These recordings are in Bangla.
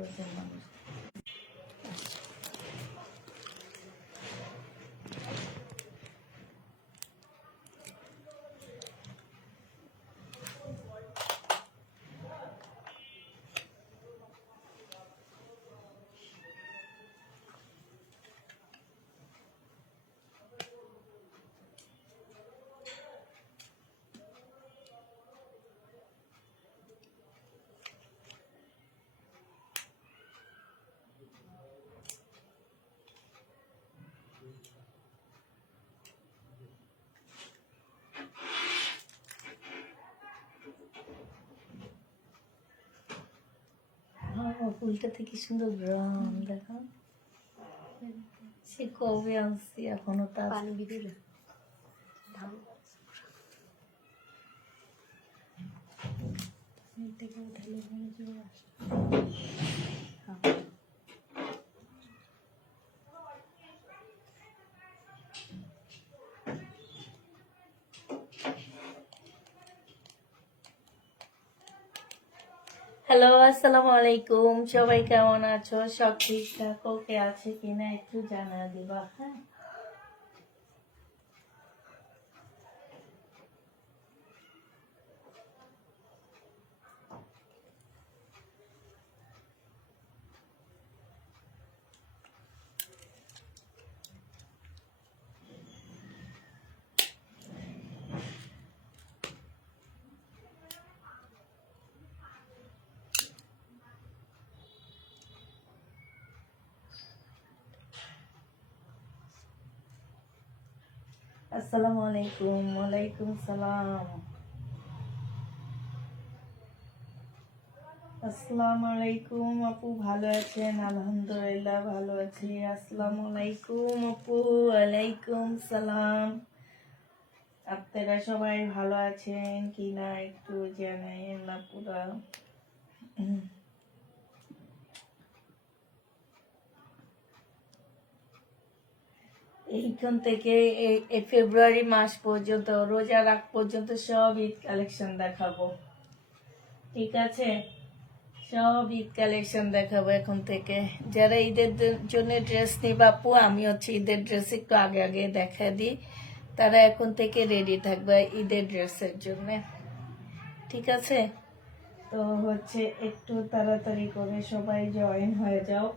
রোজের মানুষ। ফুলটা থেকে সুন্দর গ্রাম দেখো, সে কবে আনছি এখনো তার পানি ভিতরে ধান থেকে উঠালে মনে চলে আসে। হ্যালো, আসসালামু আলাইকুম। সবাই কেমন আছো? সব ঠিকঠাক ওকে আছে কিনা একটু জানা দিবা। হ্যাঁ, আসসালামু আলাইকুম। ওয়ালাইকুম সালাম। আসসালামু আলাইকুম আপু, ভালো আছেন? আলহামদুলিল্লাহ ভালো আছি। আসসালামু আলাইকুম আপু। ওয়ালাইকুম সালাম। আপনারা সবাই ভালো আছেন কিনা একটু জানাইন আপুরা। এইখান থেকে এই ফেব্রুয়ারি মাস পর্যন্ত, রোজার আগ পর্যন্ত সব ঈদ কালেকশন দেখাবো, ঠিক আছে? সব ঈদ কালেকশন দেখাবো এখন থেকে। যারা ঈদের জন্য ড্রেস নিবা আপু, আমি হচ্ছে ঈদের ড্রেস একটু আগে আগে দেখা দিই, তারা এখন থেকে রেডি থাকবে ঈদের ড্রেসের জন্য, ঠিক আছে? তো হচ্ছে একটু তাড়াতাড়ি করে সবাই জয়েন হয়ে যাও।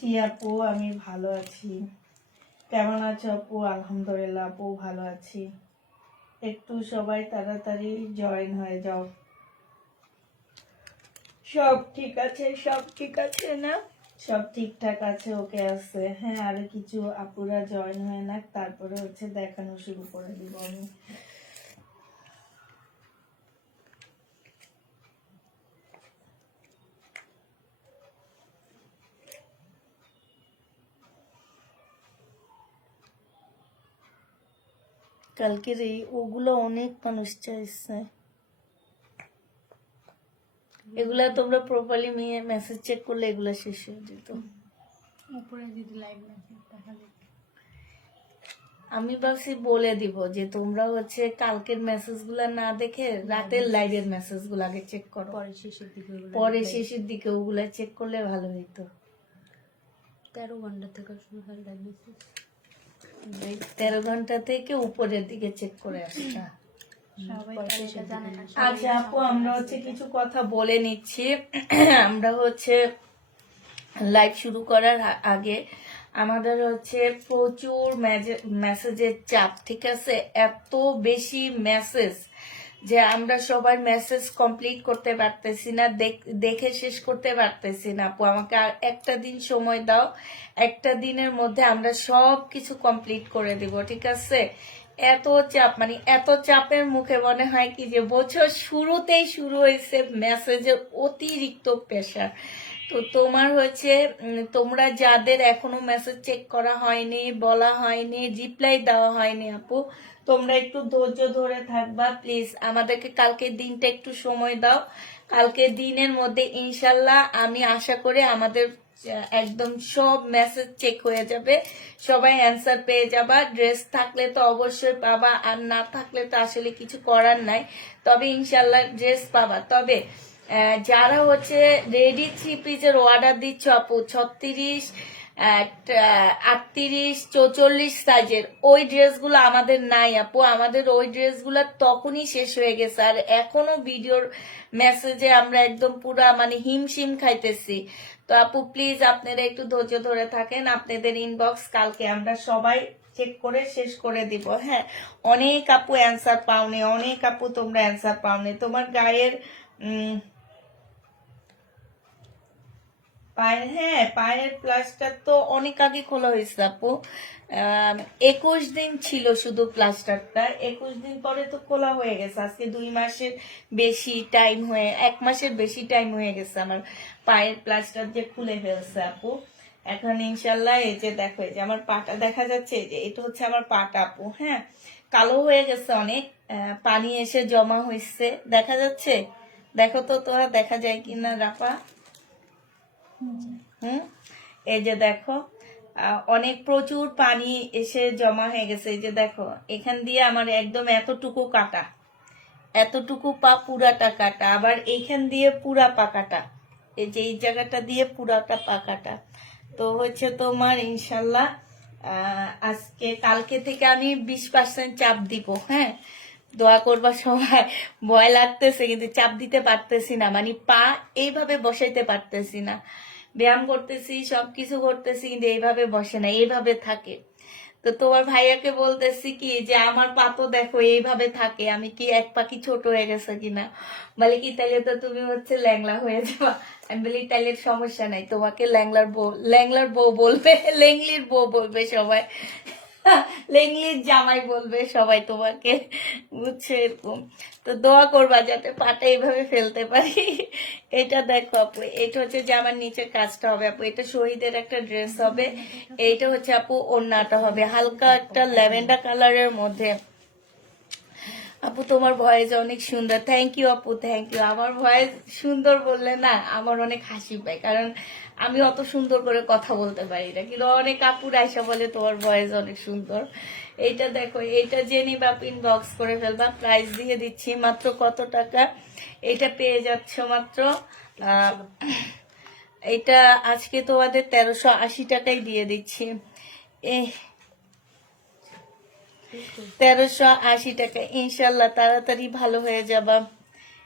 জি আপু, আমি ভালো আছি। কেমন আছো আপু? আলহামদুলিল্লাহ আপু ভালো আছি। একটু সবাই তাড়াতাড়ি জয়েন হয়ে যাও। সব ঠিক আছে? সব ঠিক আছে না? সব ঠিকঠাক আছে, ওকে আছে। হ্যাঁ, আর কিছু আপুরা জয়েন হয়ে না, তারপরে হচ্ছে দেখানো শুরু করে দিব আমি। কালকের ওগুলো অনেক মানুষ চাইছে, এগুলা তোমরা প্রপারলি মেসেজ চেক করলে এগুলা শেষ হয়ে যেত। উপরে যদি লাইভ মেসেজ দেখালে আমি ভাবছি বলে দিব যে তোমরা হচ্ছে কালকের মেসেজ গুলা না দেখে রাতের লাইভের মেসেজ গুলো আগে চেক করো, পরে শেষের দিকে পরে শেষের দিকে ওগুলা চেক করলে ভালো হইতো। 13 ঘন্টা থেকে শুরু হয় লাইভ মেসেজ। 13 ঘন্টা থেকে উপরের দিকে চেক করে আসটা। সবাই এটা জানে না। আচ্ছা আপু, আমরা হচ্ছে কিছু কথা বলে নিচ্ছি। আমরা হচ্ছে লাইভ শুরু করার আগে আমাদের হচ্ছে প্রচুর মেসেজের চাপ, ঠিক আছে? এত বেশি মেসেজ যে আমরা সবার মেসেজ কমপ্লিট করতে পারতেছি না, দেখে শেষ করতে পারতেছি না। আপু আমাকে আর একটা দিন সময় দাও, একটা দিনের মধ্যে আমরা সব কিছু কমপ্লিট করে দিব, ঠিক আছে? এত চাপ, মানে এত চাপের মুখে মনে হয় কি যে বছর শুরুতেই শুরু হয়েছে মেসেজের অতিরিক্ত প্রেশার। তো তোমার হচ্ছে তোমরা যাদের এখনো মেসেজ চেক করা হয়নি, বলা হয়নি, রিপ্লাই দেওয়া হয়নি আপু, তোমরা একটু ধৈর্য ধরে থাকবা প্লিজ। আমাদেরকে কালকে দিনটা একটু সময় দাও। কালকে দিনের মধ্যে ইনশাল্লাহ আমি আশা করি আমাদের একদম সব মেসেজ চেক হয়ে যাবে, সবাই অ্যান্সার পেয়ে যাবা। ড্রেস থাকলে তো অবশ্যই পাবা, আর না থাকলে তো আসলে কিছু করার নাই। তবে ইনশাল্লাহ ড্রেস পাবা। তবে যারা হচ্ছে রেডি 3 পিসের অর্ডার দিচ্ছ আপু 36, 38, 44 সাইজের, ওই ড্রেসগুলো আমাদের নাই আপু। আমাদের ওই ড্রেসগুলো তখনই শেষ হয়ে গেছে, আর এখনো ভিডিওর মেসেজে আমরা একদম পুরা মানে হিমশিম খাইতেছি। তো আপু প্লিজ আপনারা একটু ধৈর্য ধরে থাকেন। আপনাদের ইনবক্স কালকে আমরা সবাই চেক করে শেষ করে দিব। হ্যাঁ, অনেক আপু অ্যান্সার পাওনি, অনেক আপু তোমরা অ্যান্সার পাওনি। তোমার গায়ের পায়ের প্লাস্টার তো অনেক আগে খোলা হয়েছে আপু। 21 দিন ছিল শুধু প্লাস্টারটা, 21 দিন পরে তো খোলা হয়ে গেছে। আজকে 2 মাসের বেশি টাইম 1 মাসের বেশি টাইম হয়ে গেছে আমার পায়ের প্লাস্টার যে খুলে ফেলছে আপু। এখন ইনশাল্লাহ এই যে দেখো, এই যে আমার পাটা দেখা যাচ্ছে, এই যে এটা হচ্ছে আমার পাটা আপু। হ্যাঁ, কালো হয়ে গেছে অনেক, পানি এসে জমা হয়েছে, দেখা যাচ্ছে? দেখো তো তোরা, দেখা যায় কিনা রাপা? এই যে দেখো, অনেক প্রচুর পানি এসে জমা হয়ে গেছে। এই যে দেখো, এখান দিয়ে আমার একদম এতটুকু কাটা, এতটুকু পা পুরাটা কাটা, আবার এইখান দিয়ে পুরা পা কাটা, এই যে এই জায়গাটা দিয়ে পুরাটা পা কাটা। তো হচ্ছে তোমার ইনশাল্লাহ আজকে কালকে থেকে আমি 20% চাপ দিব। হ্যাঁ, দোয়া করবা সবাই। ভয় লাগতেছে কিন্তু চাপ দিতে পারতেছি না, মানে পা এইভাবে বসাইতে পারতেছি না। ব্যায়াম করতেছি, সবকিছু করতেছি, কিন্তু এইভাবে বসে না, এইভাবে থাকে। তো তোমার ভাইয়াকে বলতেছি কি যে আমার পা তো দেখো এইভাবে থাকে, আমি কি এক পা কি ছোট হয়ে গেছে কিনা। বলে কি তাহলে তো তুমি হচ্ছে ল্যাংলা হয়ে যাওয়া। আমি বলি তাহলে সমস্যা নাই, তোমাকে ল্যাংলার বউ বলবে, লেংলির বউ বলবে সবাই, লেংলির জামাই বলবে সবাই তোমাকে, বুঝছো? এরকম। তো দোয়া করবা যাতে পাটা এইভাবে ফেলতে পারি। এটা দেখো আপু, এটা হচ্ছে যে আমার নিচের কাজটা হবে আপু, এটা শহীদের একটা ড্রেস হবে। এইটা হচ্ছে আপু ওড়নাটা হবে হালকা একটা ল্যাভেন্ডার কালারের মধ্যে। আপু তোমার ভয়েস অনেক সুন্দর। থ্যাংক ইউ আপু, থ্যাংক ইউ। আমার ভয়েস সুন্দর বললে না আমার অনেক হাসি পায়, কারণ আমি অত সুন্দর করে কথা বলতে পারি না, কিন্তু অনেক আপুর আইসা বলে তোমার ভয়েস অনেক সুন্দর। এইটা দেখো, এইটা জেনে বা ইনবক্স করে ফেলবা। প্রাইস দিয়ে দিচ্ছি মাত্র কত টাকা, এটা পেয়ে যাচ্ছ মাত্র এটা আজকে তোমাদের 1380 টাকায় দিয়ে দিচ্ছি। 1380 টাকা। ইনশাল্লাহ তাড়াতাড়ি ভালো হয়ে যাবা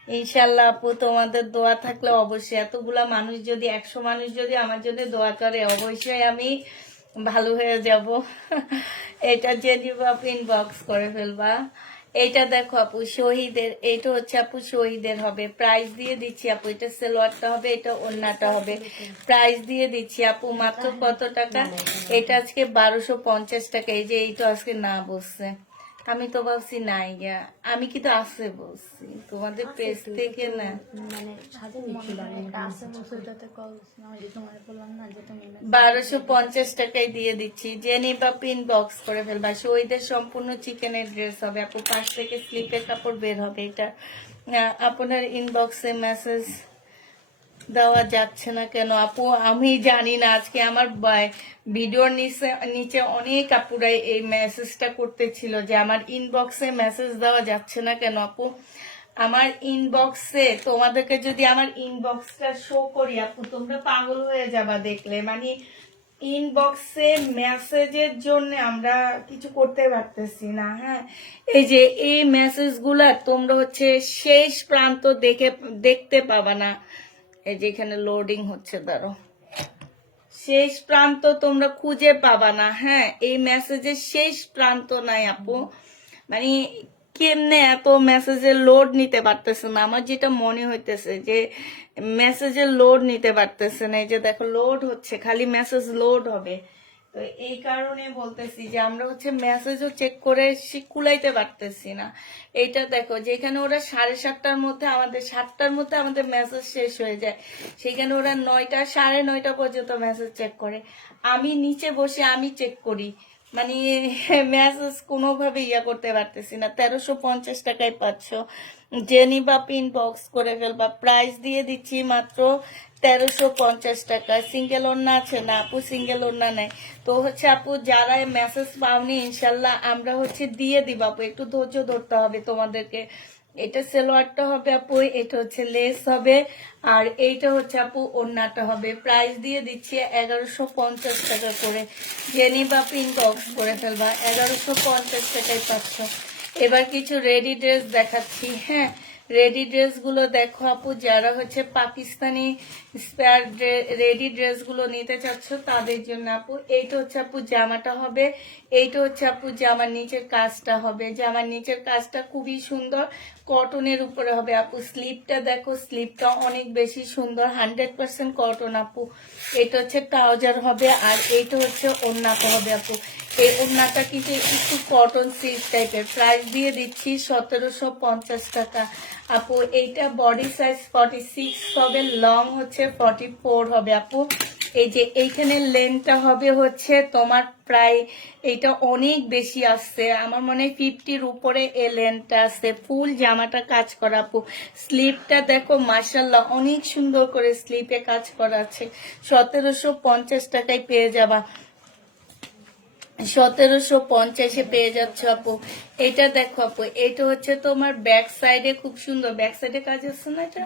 ইনশাল্লাহ আপু। তোমাদের দোয়া থাকলে অবশ্যই, এতগুলা মানুষ যদি 100 মানুষ যদি আমার জন্য দোয়া করে, অবশ্যই আমি ভালো হয়ে যাব। এটা যে নিবা আপু ইনবক্স করে ফেলবা। এইটা দেখো আপু শহীদের, এটা হচ্ছে আপু শহীদের হবে। প্রাইস দিয়ে দিচ্ছি আপু, এটা সেলোয়ারটা হবে, এটা ওড়নাটা হবে। প্রাইস দিয়ে দিচ্ছি আপু মাত্র কত টাকা, এটা আজকে 1250 টাকা। এই যে এইটা আজকে না বসছে, আমি তো ভাবছি নাই গা, আমি কিন্তু আছে বলছি তোমাদের পেজ থেকে না, মানে সাজানো ছিল আছে বছরটাতে কল আমি তোমার বললাম না যে তুমি 1250 টাকায় দিয়ে দিচ্ছি। জেনি বা পিন বক্স করে ফেলবা। শহীদের সম্পূর্ণ চিকেনের ড্রেস হবে আপু, পাশ থেকে স্লিপের কাপড় বের হবে। এটা আপনার ইনবক্সে মেসেজ দেওয়া যাচ্ছে না কেন আপু, আমি জানি না। আজকে আমার ভিডিওর নিচে অনেক আপুরাই এই মেসেজটা করতেছিল যে আমার ইনবক্সে মেসেজ দেওয়া যাচ্ছে না কেন আপু। আমার ইনবক্সে তোমাদেরকে যদি আমার ইনবক্সটা শো করি আপু, তোমরা পাগল হয়ে যাবা দেখলে। মানে ইনবক্সে মেসেজের জন্য আমরা কিছু করতে পারতেছি না। হ্যাঁ, এই যে এই মেসেজগুলা তোমরা হচ্ছে শেষ প্রান্ত দেখতে পাবা না। এই যে এখানে লোডিং হচ্ছে, ধরো শেষ প্রান্ত তোমরা খুঁজে পাবা না। হ্যাঁ, এই মেসেজের শেষ প্রান্ত নাই আপু। মানে কেমনে এত মেসেজের লোড নিতে পারতেছে না, আমার যেটা মনে হইতেছে যে মেসেজের লোড নিতে পারতেছে না। এই যে দেখো লোড হচ্ছে, খালি মেসেজ লোড হবে, তো এই কারণে বলতেছি যে আমরা হচ্ছে মেসেজও চেক করে কুলাইতে পারতেছি না। এইটা দেখো, যেখানে ওরা 7:30টার মধ্যে আমাদের 7টার মধ্যে আমাদের মেসেজ শেষ হয়ে যায়, সেখানে ওরা 9টা 9:30 পর্যন্ত মেসেজ চেক করে। আমি নিচে বসে আমি চেক করি, মানে মেসেজ কোনোভাবে করতে পারতেছি না। 1350 টাকায় পাচ্ছ, জেনি বা পিন বক্স করে ফেলবা। প্রাইস দিয়ে দিচ্ছি মাত্র 1350 টাকা। সিঙ্গেল ওড়না আছে না আপু? সিঙ্গেল ওড়না নেই তো হচ্ছে আপু, যারা মেসেজ পাওনি ইনশাল্লাহ আমরা হচ্ছে দিয়ে দিব আপু, একটু ধৈর্য ধরতে হবে তোমাদেরকে। এটা সালোয়ারটা হবে আপু, এটা হচ্ছে লেস হবে, আর এইটা হচ্ছে আপু ওড়নাটা হবে। প্রাইস দিয়ে দিচ্ছি 1150 টাকা করে। জেনি বা পিন বক্স করে ফেলবা, 1150 টাকায় পাচ্ছ। এবার কিছু রেডি ড্রেস দেখাচ্ছি। হ্যাঁ, রেডি ড্রেসগুলো দেখো আপু, যারা হচ্ছে পাকিস্তানি স্পেয়ার রেডি ড্রেসগুলো নিতে চাচ্ছ তাদের জন্য আপু। এইটা হচ্ছে আপু জামাটা হবে, এইটা হচ্ছে আপু জামার নিচের কাজটা হবে। জামার নিচের কাজটা খুবই সুন্দর, কটনের উপরে হবে আপু। স্লিপটা দেখো, স্লিপটা অনেক বেশি সুন্দর, 100% কটন আপু। এটা হচ্ছে ট্রাউজার হবে, আর এইটা হচ্ছে ওড়নাটা হবে আপু। এই ওড়নাটা কিন্তু একটু কটন সিল্ক টাইপের। প্রাইস দিয়ে দিচ্ছি 1750 টাকা আপু। এইটা বডি সাইজ 46 হবে, লং হচ্ছে 44 হবে আপু। এই যে এইখানে লেন্থটা হবে হচ্ছে তোমার প্রায়, এটা অনেক বেশি আসছে, আমার মনে হয় 50-র উপরে এই লেন্থটা আসছে। ফুল জামাটা কাজ করা আপু। স্লিপটা দেখো মাশাল্লাহ অনেক সুন্দর করে স্লিপে কাজ করা আছে। 1750 টাকায় পেয়ে যাবা, 1750-এ পেয়ে যাচ্ছ আপু। এটা দেখো আপু, এটা হচ্ছে তোমার ব্যাক সাইডে খুব সুন্দর, ব্যাক সাইডে কাজ আছে না এটা,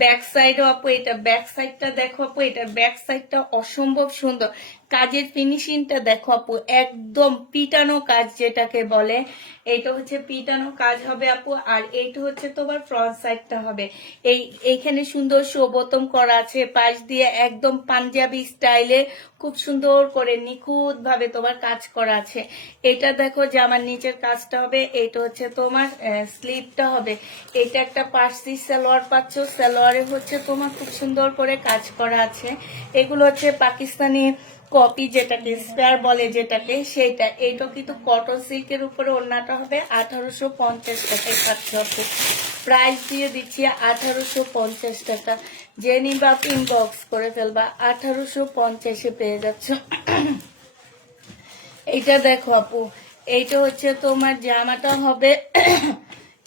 ব্যাক সাইডও আপু। এটা ব্যাক সাইডটা দেখো আপু, এটা ব্যাক সাইডটা অসম্ভব সুন্দর। কাজের ফিনিশিংটা দেখো আপু, একদম পিটানো কাজ যেটাকে বলে, এইটা হচ্ছে পিটানো কাজ হবে আপু। আর এইটা হচ্ছে তোমার ফ্রন্ট সাইডটা হবে। এইখানে সুন্দর শোবতম করা আছে, পাশ দিয়ে একদম পাঞ্জাবি স্টাইলে খুব সুন্দর করে নিখুঁত ভাবে তোমার কাজ করা আছে। এটা দেখো জামার নিচের কাজটা হবে, এইটা হচ্ছে তোমার স্লিপটা হবে। এটা একটা পার্সি সালোয়ার পাচ্ছ, সালোয়ারে হচ্ছে তোমার খুব সুন্দর করে কাজ করা আছে। এগুলো হচ্ছে পাকিস্তানি কপি, যেটাকে স্পেয়ার বলে যেটাকে, সেটা। এইটা কিন্তু কটন সিল্কের উপরে ওড়নাটা হবে। 1850 টাকায় পাচ্ছ আপু। প্রাইস দিয়ে দিচ্ছি 1850 টাকা। জেনি বা ইনবক্স করে ফেলবা, 1850-এ পেয়ে যাচ্ছ। এইটা দেখো আপু, এইটা হচ্ছে তোমার জামাটা হবে,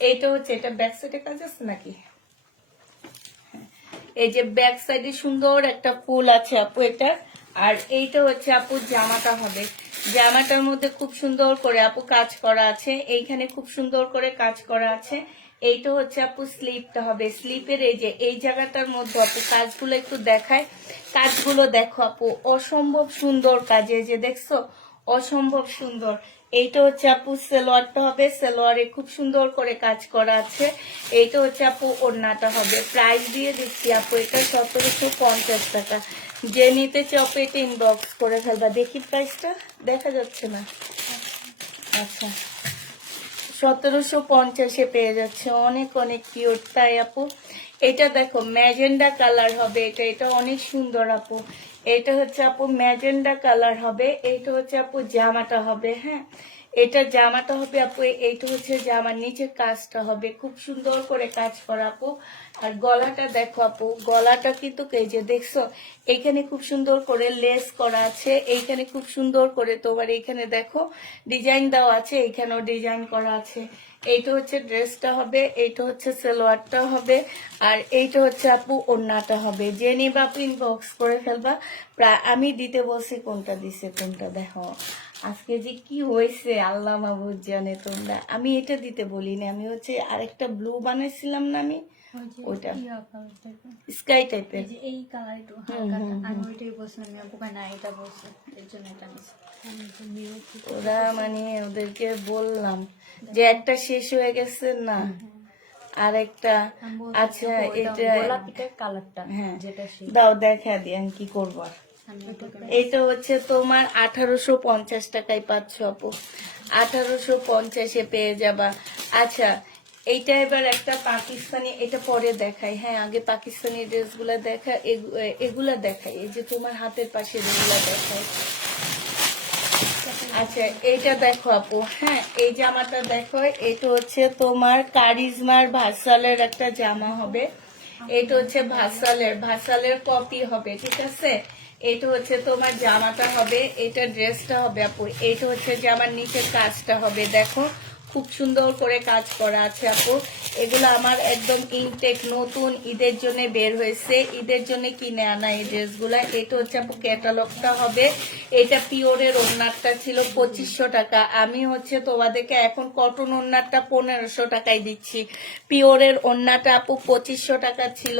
এইটা হচ্ছে, এটা ব্যাক সাইডে কাজ আছে নাকি? এই যে ব্যাক সাইডে সুন্দর একটা ফুল আছে আপু এটা। আর এইটা হচ্ছে আপু জামাটা হবে। জামাটার মধ্যে খুব সুন্দর করে আপু কাজ করা আছে, এইখানে খুব সুন্দর করে কাজ করা আছে। এইটা হচ্ছে আপু স্লিপটা হবে। স্লিপের এই যে এই জায়গাটার মধ্যে আপু কাজগুলো একটু দেখায়, কাজগুলো দেখো আপু অসম্ভব সুন্দর কাজ। এই যে দেখছো, অসম্ভব সুন্দর। এইটা হচ্ছে আপু সালোয়ারটা হবে, সালোয়ারে খুব সুন্দর করে কাজ করা আছে। এইটা হচ্ছে আপু ওড়নাটা হবে। প্রাইস দিয়ে দিচ্ছি আপু এটা 1750 টাকা। যে নিতে চাও আপু এটা ইনবক্স করে ফেলবা। দেখি প্রাইসটা, দেখা যাচ্ছে না। আচ্ছা, 1750-এ পেয়ে যাচ্ছে, অনেক অনেক কিউট তাই আপু। এটা দেখো ম্যাজেন্ডা কালার হবে, এটা অনেক সুন্দর আপু। এটা হচ্ছে আপু ম্যাজেন্ডা কালার হবে। এইটা হচ্ছে আপু জামাটা হবে। হ্যাঁ, এটা জামাটা হবে আপু। এইটা হচ্ছে জামার নিচের কাজটা হবে, খুব সুন্দর করে কাজ করা আপু। আর গলাটা দেখো আপু, গলাটা কিন্তু এই যে দেখছো, এইখানে খুব সুন্দর করে লেস করা আছে, এইখানে খুব সুন্দর করে তোমার এইখানে দেখো ডিজাইন দেওয়া আছে, এইখানেও ডিজাইন করা আছে। এইটা হচ্ছে ড্রেসটা হবে, এইটা হচ্ছে সালোয়ারটা হবে, আর এইটা হচ্ছে আপু ওড়নাটা হবে। যে নিবা আপু ইনবক্স করে ফেলবা। প্রায় আমি দিতে বলছি, কোনটা দিছে কোনটা দেখো, আজকে যে কি হয়েছে আল্লাহ মাহবুব জানে। তোমরা, আমি এটা দিতে বলিনি, আমি হচ্ছে আরেকটা ব্লু বানাইছিলাম না আমি, ওইটা স্কাই টাইপের। এই কালার একটু হালকাটা, আমি ওইটাই বলছিলাম, আমি আপুকে না এটা বলছি, এর জন্য এটা নিচ্ছি। ওরা মানে ওদেরকে বললাম যে একটা শেষ হয়ে গেছে না, আরেকটা। আচ্ছা, এটা গোলাপিটার কালারটা হ্যাঁ যেটা দাও, দেখা দিয়ে আমি কি করবো আর। আমি আপুকে এটা হচ্ছে তোমার 1850 টাকায় পাচ্ছ আপু, 1850-এ পেয়ে যাবা। আচ্ছা, এইটা এবার একটা পাকিস্তানি, এটা পরে দেখাই। হ্যাঁ, আগে পাকিস্তানি ড্রেসগুলা দেখা, এগুলা দেখাই। এই যে তোমার হাতের পাশে এগুলা দেখাই, আচ্ছা এইটা দেখো আপু, হ্যাঁ এই জামাটা দেখো, এটা হচ্ছে তোমার কারিজমার ভার্সালের একটা জামা হবে। এটা হচ্ছে ভার্সালের কপি হবে, ঠিক আছে। এটা হচ্ছে তোমার জামাটা হবে, এটা ড্রেসটা হবে আপু। এটা হচ্ছে জামার নিচের কাজটা হবে, দেখো খুব সুন্দর করে কাজ করা আছে আপু। এগুলো আমার একদম ইনটেক নতুন ঈদের জন্য বের হয়েছে, ঈদের জন্য কিনে আনা এই ড্রেসগুলা। এটা হচ্ছে আপু ক্যাটালগটা হবে। এটা পিওরের ওড়নাটা ছিল 2500 টাকা, আমি হচ্ছে তোমাদেরকে এখন কটন ওড়নাটা 1500 টাকায় দিচ্ছি। পিওরের ওড়নাটা আপু 2500 টাকা ছিল,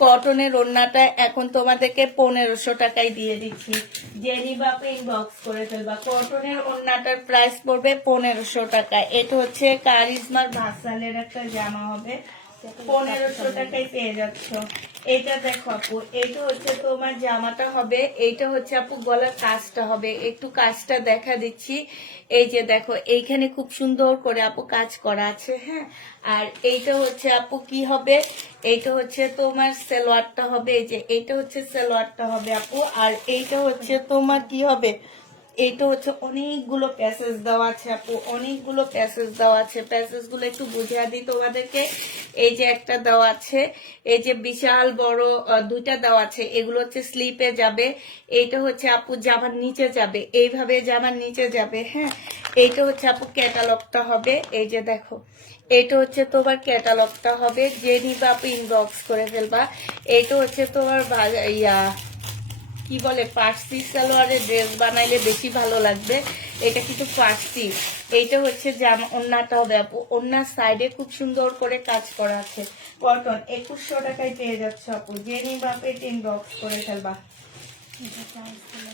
কটনের ওড়নাটা এখন তোমাদেরকে 1500 টাকায় দিয়ে দিচ্ছি। যে নিবা ইনবক্স করে ফেলবা। কটনের ওড়নাটার প্রাইস পড়বে 1500 টাকা। এটা হচ্ছে কারিজমার ভার্সালের একটা জামা হবে, 1500 টাকায় পেয়ে যাচ্ছ। এটা দেখো আপু, এটা হচ্ছে তোমার জামাটা হবে। এইটা হচ্ছে আপু গলার কাজটা হবে, একটু কাজটা দেখা দিচ্ছি। এই যে দেখো এইখানে খুব সুন্দর করে আপু কাজ করা আছে, হ্যাঁ। আর এইটা হচ্ছে আপু কি হবে, এইটা হচ্ছে তোমার সালোয়ারটা হবে। এই যে এইটা হচ্ছে সালোয়ারটা হবে আপু। আর এইটা হচ্ছে তোমার কি হবে, এইটা হচ্ছে অনেকগুলো প্যাসেজ দেওয়া আছে আপু, অনেকগুলো প্যাসেজ দেওয়া আছে। প্যাসেজ গুলো একটু বুঝিয়ে দিই তোমাদেরকে। এই যে একটা দেওয়া আছে, এই যে বিশাল বড় দুইটা দেওয়া আছে, এগুলো হচ্ছে স্লিপে যাবে। এইটা হচ্ছে আপু জামার নিচে যাবে, এইভাবে জামার নিচে যাবে, হ্যাঁ। এইটা হচ্ছে আপু ক্যাটালগটা হবে। এই যে দেখো এটা হচ্ছে তোমার ক্যাটালগটা হবে, যে নিবা আপু ইনবক্স করে ফেলবা। এইটা হচ্ছে তোমার কি বলে পার্সি সালোয়ারের ড্রেস বানাইলে বেশি ভালো লাগবে, এটা কিন্তু পার্সি। এইটা হচ্ছে জামা ওড়নাটা হবে আপু, ওড়নার সাইডে খুব সুন্দর করে কাজ করা আছে। কটন 2100 টাকায় পেয়ে যাচ্ছে আপু, যে নিবা পেট ইনবক্স করে ফেলবা।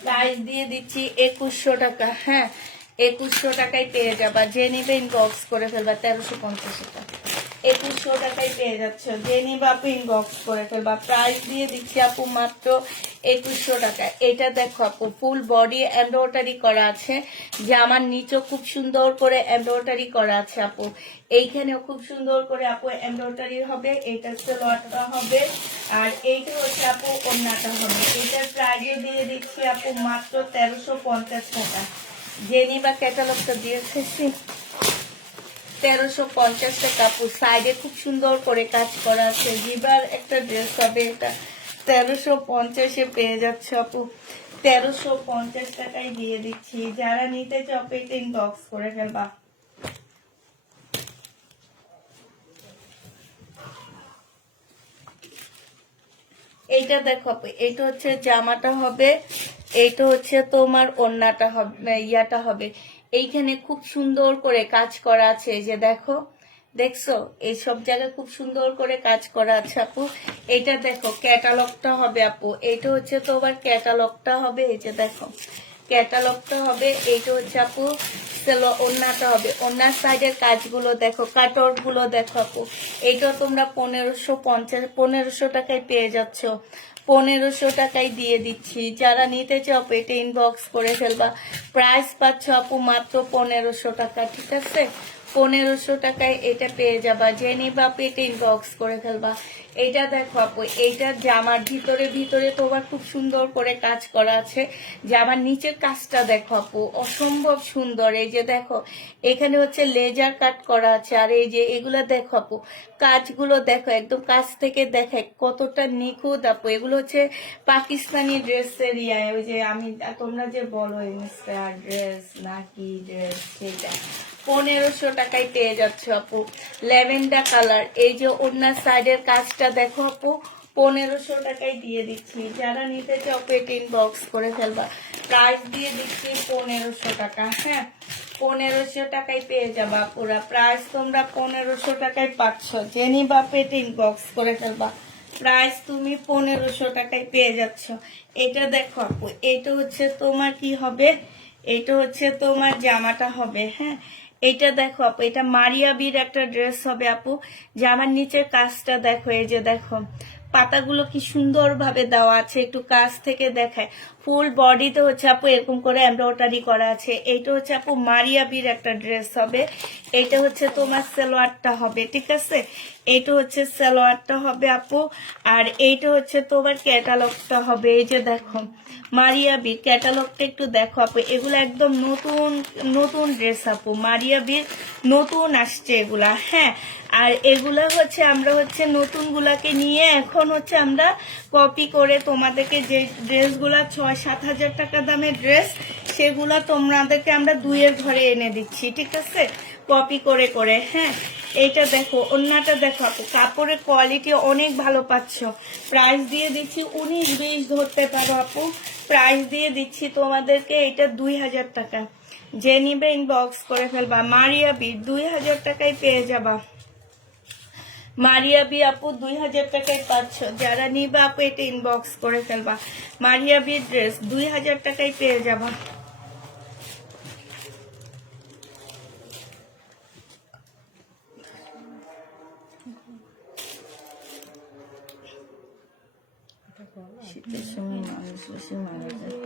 প্রাইস দিয়ে দিচ্ছি 2100 টাকা, হ্যাঁ 2100 টাকায় পেয়ে যাবা, যে নিবে ইনবক্স করে ফেলবা। 1350 টাকা 2100 টাকায় পেয়ে যাচ্ছে, যে নিবে আপু ইনবক্স করে ফেলবা। প্রাইস দিয়ে দিচ্ছি আপু মাত্র 2100 টাকা। এটা দেখো আপু ফুল বডি এমব্রয়ডারি করা আছে, জামার নিচেও খুব সুন্দর করে এমব্রয়ডারি করা আছে আপু। এইখানেও খুব সুন্দর করে আপু এমব্রয়ডারি হবে। এটা সালোয়ারটা হবে, আর এইটা হচ্ছে আপু ওড়নাটা হবে। এটার প্রাইসও দিয়ে দিচ্ছি আপু মাত্র 1350 টাকা। যে নিবা ক্যাটালগটা দিয়েছে 1350 টাকা আপু। সাইডে খুব সুন্দর করে কাজ করা আছে। জিবার একটা ড্রেস হবে, এটা 1350-এ পেয়ে যাচ্ছে আপু। 1350 টাকায় দিয়ে দিচ্ছি, যারা নিতে চাও পেট ইনবক্স করে ফেলবা। এইটা দেখো আপু, এটা হচ্ছে জামাটা হবে, এইটা হচ্ছে তোমার ওড়নাটা হবে, ইয়াটা হবে। এইখানে খুব সুন্দর করে কাজ করা আছে, এই যে দেখো, দেখছো এই সব জায়গায় খুব সুন্দর করে কাজ করা আছে আপু। এটা দেখো ক্যাটালগটা হবে আপু, এটা হচ্ছে তোমার ক্যাটালগটা হবে। এই যে দেখো ক্যাটালগটা হবে। এইটা হচ্ছে আপু ওড়নাটা হবে, ওড়নার সাইডের কাজগুলো দেখো, কাটওয়ার্ক গুলো দেখো আপু। এইটা তোমরা 1550 টাকায় পেয়ে যাচ্ছ, 1500 টাকায় দিয়ে দিচ্ছি। যারা নিতে চাও পেটে ইনবক্স করে ফেলবা। প্রাইস পাচ্ছ আপু মাত্র 1500 টাকা, ঠিক আছে। 1500 টাকায় এটা পেয়ে যাবা, যে নিবা পেটে ইনবক্স করে ফেলবা। এইটা দেখো আপু, এইটা জামার ভিতরে তোমার খুব সুন্দর করে কাজ করা আছে। জামার নিচের কাজটা দেখো আপু, অসম্ভব সুন্দর। এই যে দেখো এখানে হচ্ছে লেজার কাট করা আছে, আর এই যে এগুলো দেখো আপু, কাজগুলো দেখো একদম কাছ থেকে দেখে কতটা নিখুঁত আপু। এগুলো হচ্ছে পাকিস্তানি ড্রেসের ওই যে আমি তোমরা যে বলো ড্রেস নাকি ড্রেস, সেটা 1500 টাকায় পেয়ে যাচ্ছ আপু। ল্যাভেন্ডার কালার, এই যে ওড়নার সাইডের কাজটা দেখো আপু, 1500 টাকায় দিয়ে দিচ্ছি। যারা নিতে চাও পেট ইনবক্স করে ফেলবা। প্রাইস দিয়ে দিচ্ছি 1500 টাকা, হ্যাঁ 1500 টাকায় পেয়ে যাবা পুরা। প্রাইস তোমরা 1500 টাকায় পাচ্ছ, যে নিবা পেট ইনবক্স করে ফেলবা। প্রাইস তুমি 1500 টাকায় পেয়ে যাচ্ছ। এটা দেখো আপু, এটা হচ্ছে তোমার কি হবে, এটা হচ্ছে তোমার জামাটা হবে, হ্যাঁ। এটা দেখো আপু, এটা মারিয়াবির একটা ড্রেস হবে আপু। জামার নিচের কাজটা দেখো, এই যে দেখো পাতাগুলো কি সুন্দর ভাবে দেওয়া আছে, একটু কাছ থেকে দেখায়। ফুল বডিতে হচ্ছে আপু এরকম করে এমব্রয়ডারি করা আছে। এইটা হচ্ছে আপু মারিয়াবির একটা ড্রেস হবে। এইটা হচ্ছে তোমার সালোয়ারটা হবে, ঠিক আছে। এইটা হচ্ছে সালোয়ারটা হবে আপু, আর এইটা হচ্ছে তোমার ক্যাটালগটা হবে। এই যে দেখো মারিয়াবির ক্যাটালগটা একটু দেখো আপু, এগুলো একদম নতুন নতুন ড্রেস আপু, মারিয়াবির নতুন আসছে এগুলা। হ্যাঁ, আর এগুলা হচ্ছে আমরা হচ্ছে নতুনগুলাকে নিয়ে এখন হচ্ছে আমরা কপি করে তোমাদেরকে যে ড্রেসগুলা 6-7 হাজার টাকা দামের ড্রেস, সেগুলা তোমাদেরকে আমরা 2-এর ঘরে এনে দিচ্ছি, ঠিক আছে, কপি করে করে। হ্যাঁ, এইটা দেখো, ওন্নাটা দেখো আপু, কাপড়ের কোয়ালিটি অনেক ভালো পাচ্ছ। প্রাইস দিয়ে দিচ্ছি 19-20 ধরতে পারো আপু, প্রাইস দিয়ে দিচ্ছি তোমাদেরকে এটা 2000 টাকা। যে নিবে ইনবক্স করে ফেলবা। মারিয়াবি 2000 টাকায় পেয়ে যাবা। মারিয়াবি আপু 2000 টাকায় পাচ্ছ, যারা নিবা আপু এটা ইনবক্স করে ফেলবা। মারিয়াবির ড্রেস 2000 টাকায় পেয়ে যাবা। শীতের সময় মানুষ বেশি মারা যায়।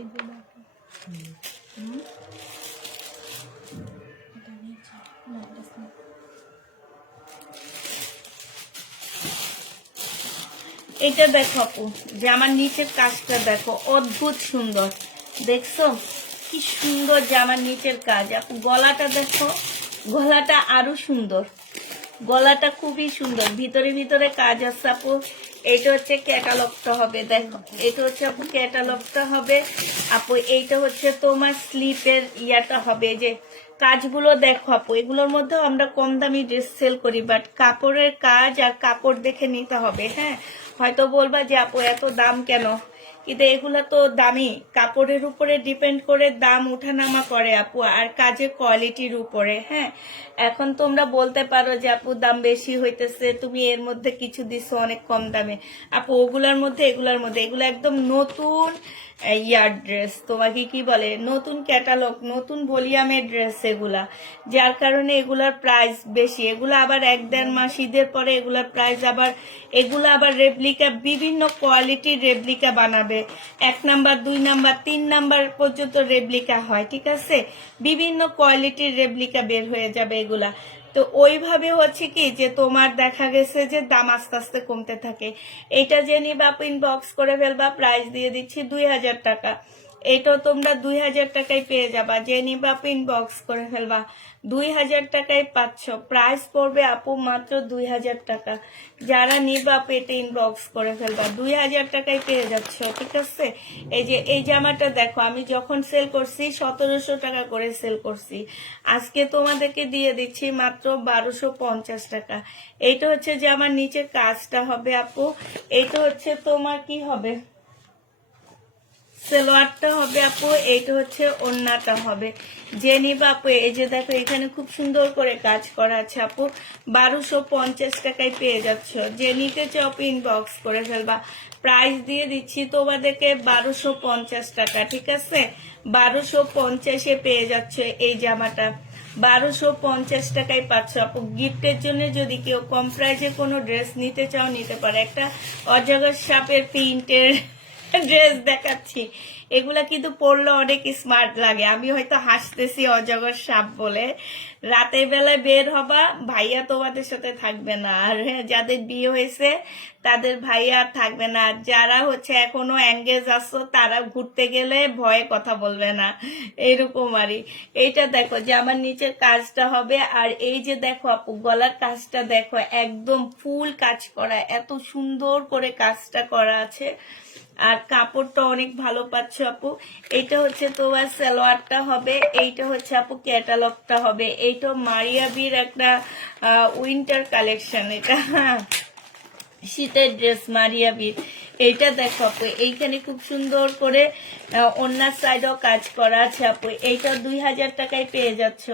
এটা দেখো আপু, যে আমার নিচের কাজটা দেখো, অদ্ভুত সুন্দর, দেখছো কি সুন্দর যে আমার নিচের কাজ আপু। গলাটা দেখো, গলাটা আরো সুন্দর, গলাটা খুবই সুন্দর, ভিতরে ভিতরে কাজ আছে আপু। এটা হচ্ছে ক্যাটালগটা হবে, দেখো এটা হচ্ছে আপু ক্যাটালগটা হবে আপু। এইটা হচ্ছে তোমার স্লিপের ইয়াটা হবে, এই যে কাজগুলো দেখো আপু। এগুলোর মধ্যে আমরা কম দামি ড্রেস সেল করি, বাট কাপড়ের কাজ আর কাপড় দেখে নিতে হবে। হ্যাঁ, হয়তো বলবা যে আপু এত দাম কেন, কিন্তু এগুলো তো দামি, কাপড়ের উপরে ডিপেন্ড করে দাম উঠানামা করে আপু, আর কাজের কোয়ালিটির উপরে। হ্যাঁ, এখন তোমরা বলতে পারো যে আপু দাম বেশি হইতেছে, তুমি এর মধ্যে কিছু দিছো অনেক কম দামে। আপু ওগুলার মধ্যে এগুলার মধ্যে এগুলো একদম নতুন ইয়ার ড্রেস, তোমাকে কি বলে, নতুন ক্যাটালগ, নতুন ভলিউমের ড্রেস এগুলা, যার কারণে এগুলার প্রাইস বেশি। এগুলা আবার 1-1.5 মাস ঈদের পরে এগুলার প্রাইস আবার, এগুলা আবার রেপ্লিকা, বিভিন্ন কোয়ালিটির রেপ্লিকা বানাবে। 1 নাম্বার, 2 নাম্বার, 3 নাম্বার পর্যন্ত রেপ্লিকা হয়, ঠিক আছে, বিভিন্ন কোয়ালিটির রেপ্লিকা বের হয়ে যাবে এগুলা। তো ওইভাবে হচ্ছে কি যে তোমার দেখা গেছে যে দাম আস্তে আস্তে কমতে থাকে। এটা যে নিবা ইনবক্স করে ফেলবা, প্রাইস দিয়ে দিচ্ছি 2000 টাকা। এটাও তোমরা 2000 টাকায় পেয়ে যাবা, যে নিবা ইনবক্স করে ফেলবা। 2000 টাকায় পাচ্ছ, প্রাইস পড়বে আপু মাত্র 2000 টাকা। যারা নিবা আপু এটা ইনবক্স করে ফেলবা, 2000 টাকায় পেয়ে যাচ্ছ, ঠিক আছে। এই যে এই জামাটা দেখো, আমি যখন সেল করছি 1700 টাকা করে সেল করছি, আজকে তোমাদেরকে দিয়ে দিচ্ছি মাত্র 1250 টাকা। এইটা হচ্ছে যে আমার নিচের কাজটা হবে আপু, এইটা হচ্ছে তোমার কি হবে, সালোয়ারটা হবে আপু, এইটা হচ্ছে ওড়নাটা হবে। যে নিবা আপু, এই যে দেখো এখানে খুব সুন্দর করে কাজ করা আছে আপু, 1250 টাকায় পেয়ে যাচ্ছ। যে নিতে চাও ইনবক্স করে ফেলবা। প্রাইস দিয়ে দিচ্ছি তোমাদেরকে 1250 টাকা, ঠিক আছে, 1250-এ পেয়ে যাচ্ছ এই জামাটা, 1250 টাকায় পাচ্ছ আপু। গিফটের জন্য যদি কেউ কম প্রাইজে কোনো ড্রেস নিতে চাও নিতে পারে। একটা অজগর সাপের প্রিন্টের ড্রেস দেখাচ্ছি, এগুলা কিন্তু পরলে অনেক স্মার্ট লাগে। আমি হয়তো হাসতেছি অজগর সাপ বলে, রাতের বেলায় বের হবা, ভাইয়া তোমাদের সাথে থাকবে না, আর যাদের বিয়ে হয়েছে তাদের ভাইয়া আর থাকবে না, আর যারা হচ্ছে এখনো এঙ্গেজ আছো তারা ঘুরতে গেলে ভয়ে কথা বলবে না, এইরকম আরই। এইটা দেখো যে আমার নিচের কাজটা হবে, আর এই যে দেখো আপু গলার কাজটা দেখো, একদম ফুল কাজ করা, এত সুন্দর করে কাজটা করা আছে, আর কাপড়টা অনেক ভালো পাচ্ছ আপু। এইটা হচ্ছে তোমার সালোয়ারটা হবে, এইটা হচ্ছে আপু ক্যাটালগটা হবে। এইটা মারিয়াবির একটা উইন্টার কালেকশন, এটা শীতের ড্রেস মারিয়াবির। এইটা দেখো আপু, এইখানে খুব সুন্দর করে অন্যার সাইডেও কাজ করা আছে আপু। এইটা 2000 টাকায় পেয়ে যাচ্ছ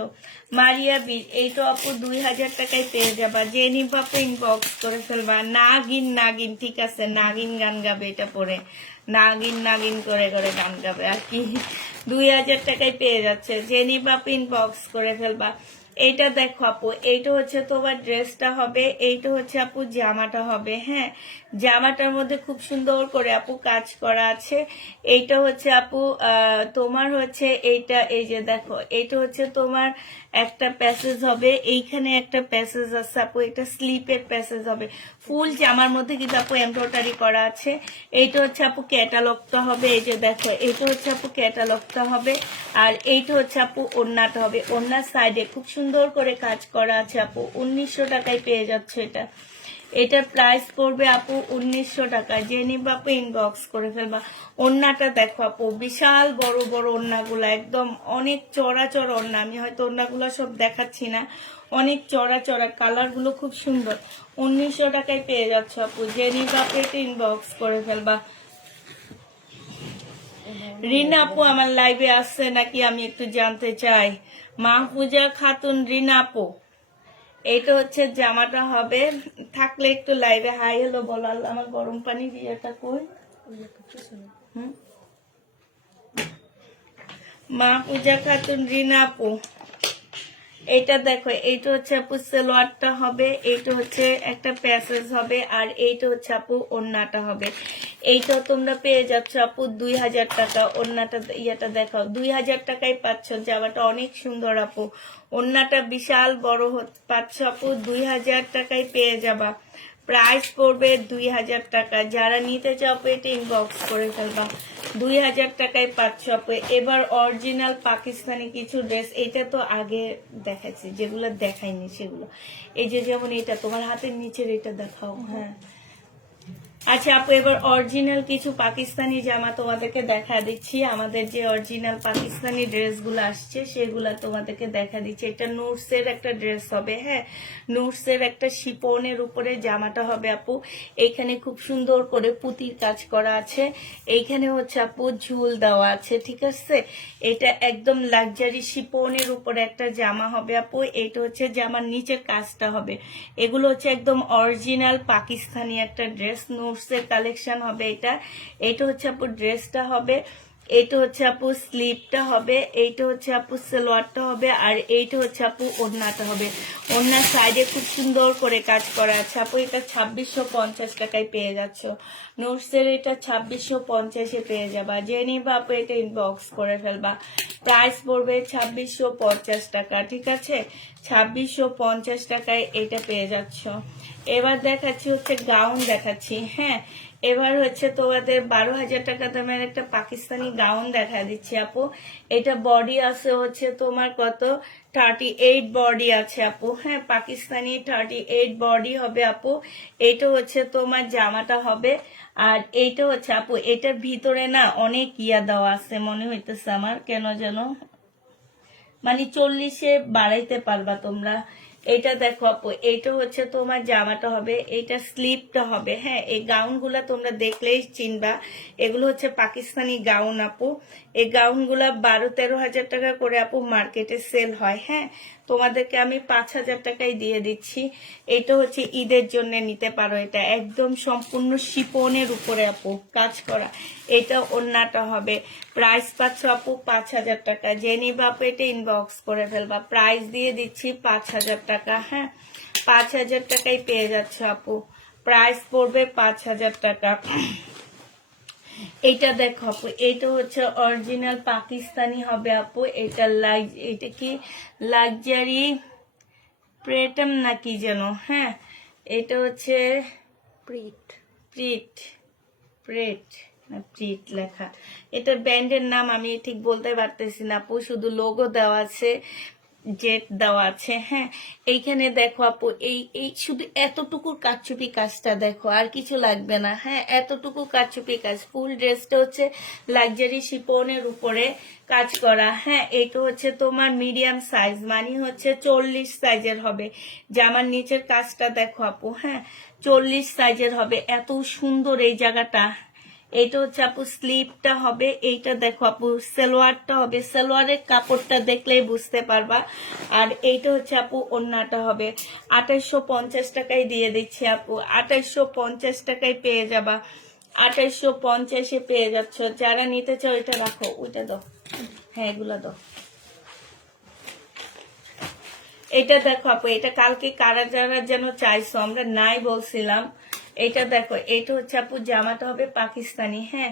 মারিয়াবির, এইটা আপু 2000 টাকায় পেয়ে যাবা। যে নিবা আপু ইনবক্স করে ফেলবা। নাগিন নাগিন, ঠিক আছে, নাগিন গান গাবে এটা পরে, নাগিন নাগিন করে করে গান গাবে আর কি। 2000 টাকায় পেয়ে যাচ্ছে, যে নিবা আপু ইনবক্স করে ফেলবা। এইটা দেখো আপু, এইটা হচ্ছে তোমার ড্রেসটা হবে, এইটা হচ্ছে আপু জামাটা হবে। হ্যাঁ, জামাটার মধ্যে খুব সুন্দর করে আপু কাজ করা আছে। এইটা হচ্ছে আপু তোমার হচ্ছে এইটা, এই যে দেখো, এইটা হচ্ছে তোমার একটা প্যাসেজ হবে, এইখানে একটা প্যাসেজ আছে আপু, এটা স্লিপের প্যাসেজ হবে। ফুল জামার মধ্যে কিন্তু আপু এমব্রয়ডারি করা আছে। এইটা হচ্ছে আপু ক্যাটালগটা হবে, এই যে দেখো, এইটা হচ্ছে আপু ক্যাটালগটা হবে। আর এইটা হচ্ছে আপু ওড়নাটা হবে। ওড়নার সাইডে খুব সুন্দর করে কাজ করা আছে আপু। 1900 টাকায় পেয়ে যাচ্ছে এটা। এটার প্রাইস পড়বে আপু 1900 টাকা। যে নিবা আপু ইনবক্স করে ফেলবা। ওড়নাটা দেখো আপু, বিশাল বড় বড় ওড়নাগুলো, একদম অনেক চড়া চড়া ওড়না। আমি হয়তো ওড়নাগুলো সব দেখাচ্ছি না, অনেক চড়া চড়া, কালার গুলো খুব সুন্দর। 1900 টাকায় পেয়ে যাচ্ছ আপু। যে নিবা আপু এটা ইনবক্স করে ফেলবা। রিনা আপু আমার লাইভে আসছে নাকি আমি একটু জানতে চাই। মাহফুজা খাতুন, রিনা আপু, এইটা হচ্ছে জামাটা হবে। থাকলে একটু লাইভে হাই হ্যালো বলো। আল্লাহ, আমার গরম পানি দিয়েটা কই? মাহফুজা খাতুন, রিনা আপু, এইটা দেখো, এইটা হচ্ছে আপু সালোয়ারটা হবে, এইটা হচ্ছে একটা প্যাসেজ হবে, আর এইটা হচ্ছে আপু ওড়নাটা হবে। এইটা তোমরা পেয়ে যাচ্ছ আপু 2000 টাকা। ওড়নাটা ইয়েটা দেখাও, 2000 টাকায় পাচ্ছ। জামাটা অনেক সুন্দর আপু, ওড়নাটা বিশাল বড় পাচ্ছ আপু। 2000 টাকায় পেয়ে যাবা। প্রাইস পড়বে 2000 টাকা। যারা নিতে চাও আপু এটা ইনবক্স করে ফেলবা। 2000 টাকায় পাচ্ছ আপু। এবার অরিজিনাল পাকিস্তানি কিছু ড্রেস, এটা তো আগে দেখাচ্ছি, যেগুলো দেখাইনি সেগুলো। এই যে যেমন এটা তোমার হাতের নিচের, এটা দেখাও। হ্যাঁ আচ্ছা আপু, এবার অরিজিনাল কিছু পাকিস্তানি জামা তোমাদেরকে দেখা দিচ্ছি। আমাদের যে অরিজিনাল পাকিস্তানি ড্রেসগুলো আসছে সেগুলা তোমাদেরকে দেখা দিচ্ছি। এটা নুটসের একটা ড্রেস হবে। হ্যাঁ, নুটসের একটা শিপনের উপরে জামাটা হবে আপু। এইখানে খুব সুন্দর করে পুঁতির কাজ করা আছে। এইখানে হচ্ছে আপু ঝুল দেওয়া আছে, ঠিক আছে। এটা একদম লাক্সারি শিপনের উপরে একটা জামা হবে আপু। এটা হচ্ছে জামার নিচের কাজটা হবে। এগুলো হচ্ছে একদম অরিজিনাল পাকিস্তানি একটা ড্রেস, নোটসের কালেকশন হবে এটা। এটা হচ্ছে আপু ড্রেসটা হবে, এইটা হচ্ছে আপু স্লিপটা হবে, এইটা হচ্ছে আপু সালোয়ারটা হবে, আর এইটা হচ্ছে আপু ওড়নাটা হবে। ওড়নার সাইডে খুব সুন্দর করে কাজ করা আছে আপু। এটা 2650 টাকায় পেয়ে যাচ্ছ। নোটসের এটা 2650-এ পেয়ে যাবা। যে নিবা আপু এটা ইনবক্স করে ফেলবা। প্রাইস পড়বে 2650 টাকা, ঠিক আছে। 2650 টাকায় এটা পেয়ে যাচ্ছ। এবার দেখাচ্ছি হচ্ছে গাউন দেখাচ্ছি। হ্যাঁ, এবার হচ্ছে তোমাদের 12,000 টাকা দামের একটা পাকিস্তানি গাউন দেখা দিচ্ছি আপু। এটা বডি আছে হচ্ছে তোমার কত, 38 বডি আছে আপু। হ্যাঁ, পাকিস্তানি 38 বডি হবে আপু। এটা হচ্ছে তোমার জামাটা হবে। আর এইটা হচ্ছে আপু, এটার ভিতরে না অনেক ইয়া দেওয়া আছে মনে হইতেছে আমার, কেন যেন, মানে 40-এ বাড়াইতে পারবা তোমরা। এটা দেখো আপু, এইটা হচ্ছে তোমার জামাটা হবে, এইটা স্লিপটা হবে। হ্যাঁ, এই গাউনগুলা তোমরা দেখলেই চিনবা, এগুলো হচ্ছে পাকিস্তানি গাউন আপু। এই গাউনগুলা 12-13 হাজার টাকা করে আপু মার্কেটে সেল হয়। হ্যাঁ, তোমাদেরকে আমি 5,000 টাকায় দিয়ে দিচ্ছি। এটা হচ্ছে ঈদের জন্য নিতে পারো। এটা একদম সম্পূর্ণ শিপনের উপরে আপু কাজ করা। এটা ওড়নাটা হবে। প্রাইস পাচ্ছ আপু 5,000 টাকা। যে নিবা আপু এটা ইনবক্স করে ফেলবা। প্রাইস দিয়ে দিচ্ছি 5,000 টাকা। হ্যাঁ, 5,000 টাকায় পেয়ে যাচ্ছে আপু। প্রাইস পড়বে 5,000 টাকা। এটা দেখো আপু, এটা হচ্ছে অরিজিনাল পাকিস্তানি হবে আপু। এটা এটা কি লাক্সারি প্রেটম নাকি যেন। হ্যাঁ, এটা হচ্ছে প্রিট প্রিট, প্রেট না প্রিট লেখা। এটা ব্র্যান্ডের নাম আমি ঠিক বলতে পারতেছি না আপু, শুধু লোগো দেওয়া আছে, জেট দেওয়া আছে। হ্যাঁ, এইখানে দেখো আপু, এই শুধু এতটুকু কারচুপি কাজটা দেখো, আর কিছু লাগবে না। হ্যাঁ, এতটুকু কারচুপি কাজ। ফুল ড্রেসটা হচ্ছে লাক্সারি শিপনের উপরে কাজ করা। হ্যাঁ, এটা হচ্ছে তোমার মিডিয়াম সাইজ, মানে হচ্ছে 40 সাইজের হবে। জামার নিচের কাজটা দেখো আপু। হ্যাঁ, 40 সাইজের হবে। এত সুন্দর এই জায়গাটা। এটা হচ্ছে আপু স্লিপটা হবে। এইটা দেখো আপু সালোয়ারটা হবে। সালোয়ারের কাপড়টা দেখলেই বুঝতে পারবা। আর এইটা হচ্ছে আপু ওড়নাটা হবে। 2850 টাকায় দিয়ে দিচ্ছি আপু। 2850 টাকায় পেয়ে যাবা। 2850-এ পেয়ে যাচ্ছ। যারা নিতে চাও এটা রাখো, ওইটা দাও। হ্যাঁ, এগুলা দাও। এটা দেখো আপু, এটা কালকে কারা যারা যেন চাইছো, আমরা নাই বলছিলাম। এটা দেখো, এটা হচ্ছে আপু জামাটা হবে পাকিস্তানি, হ্যাঁ।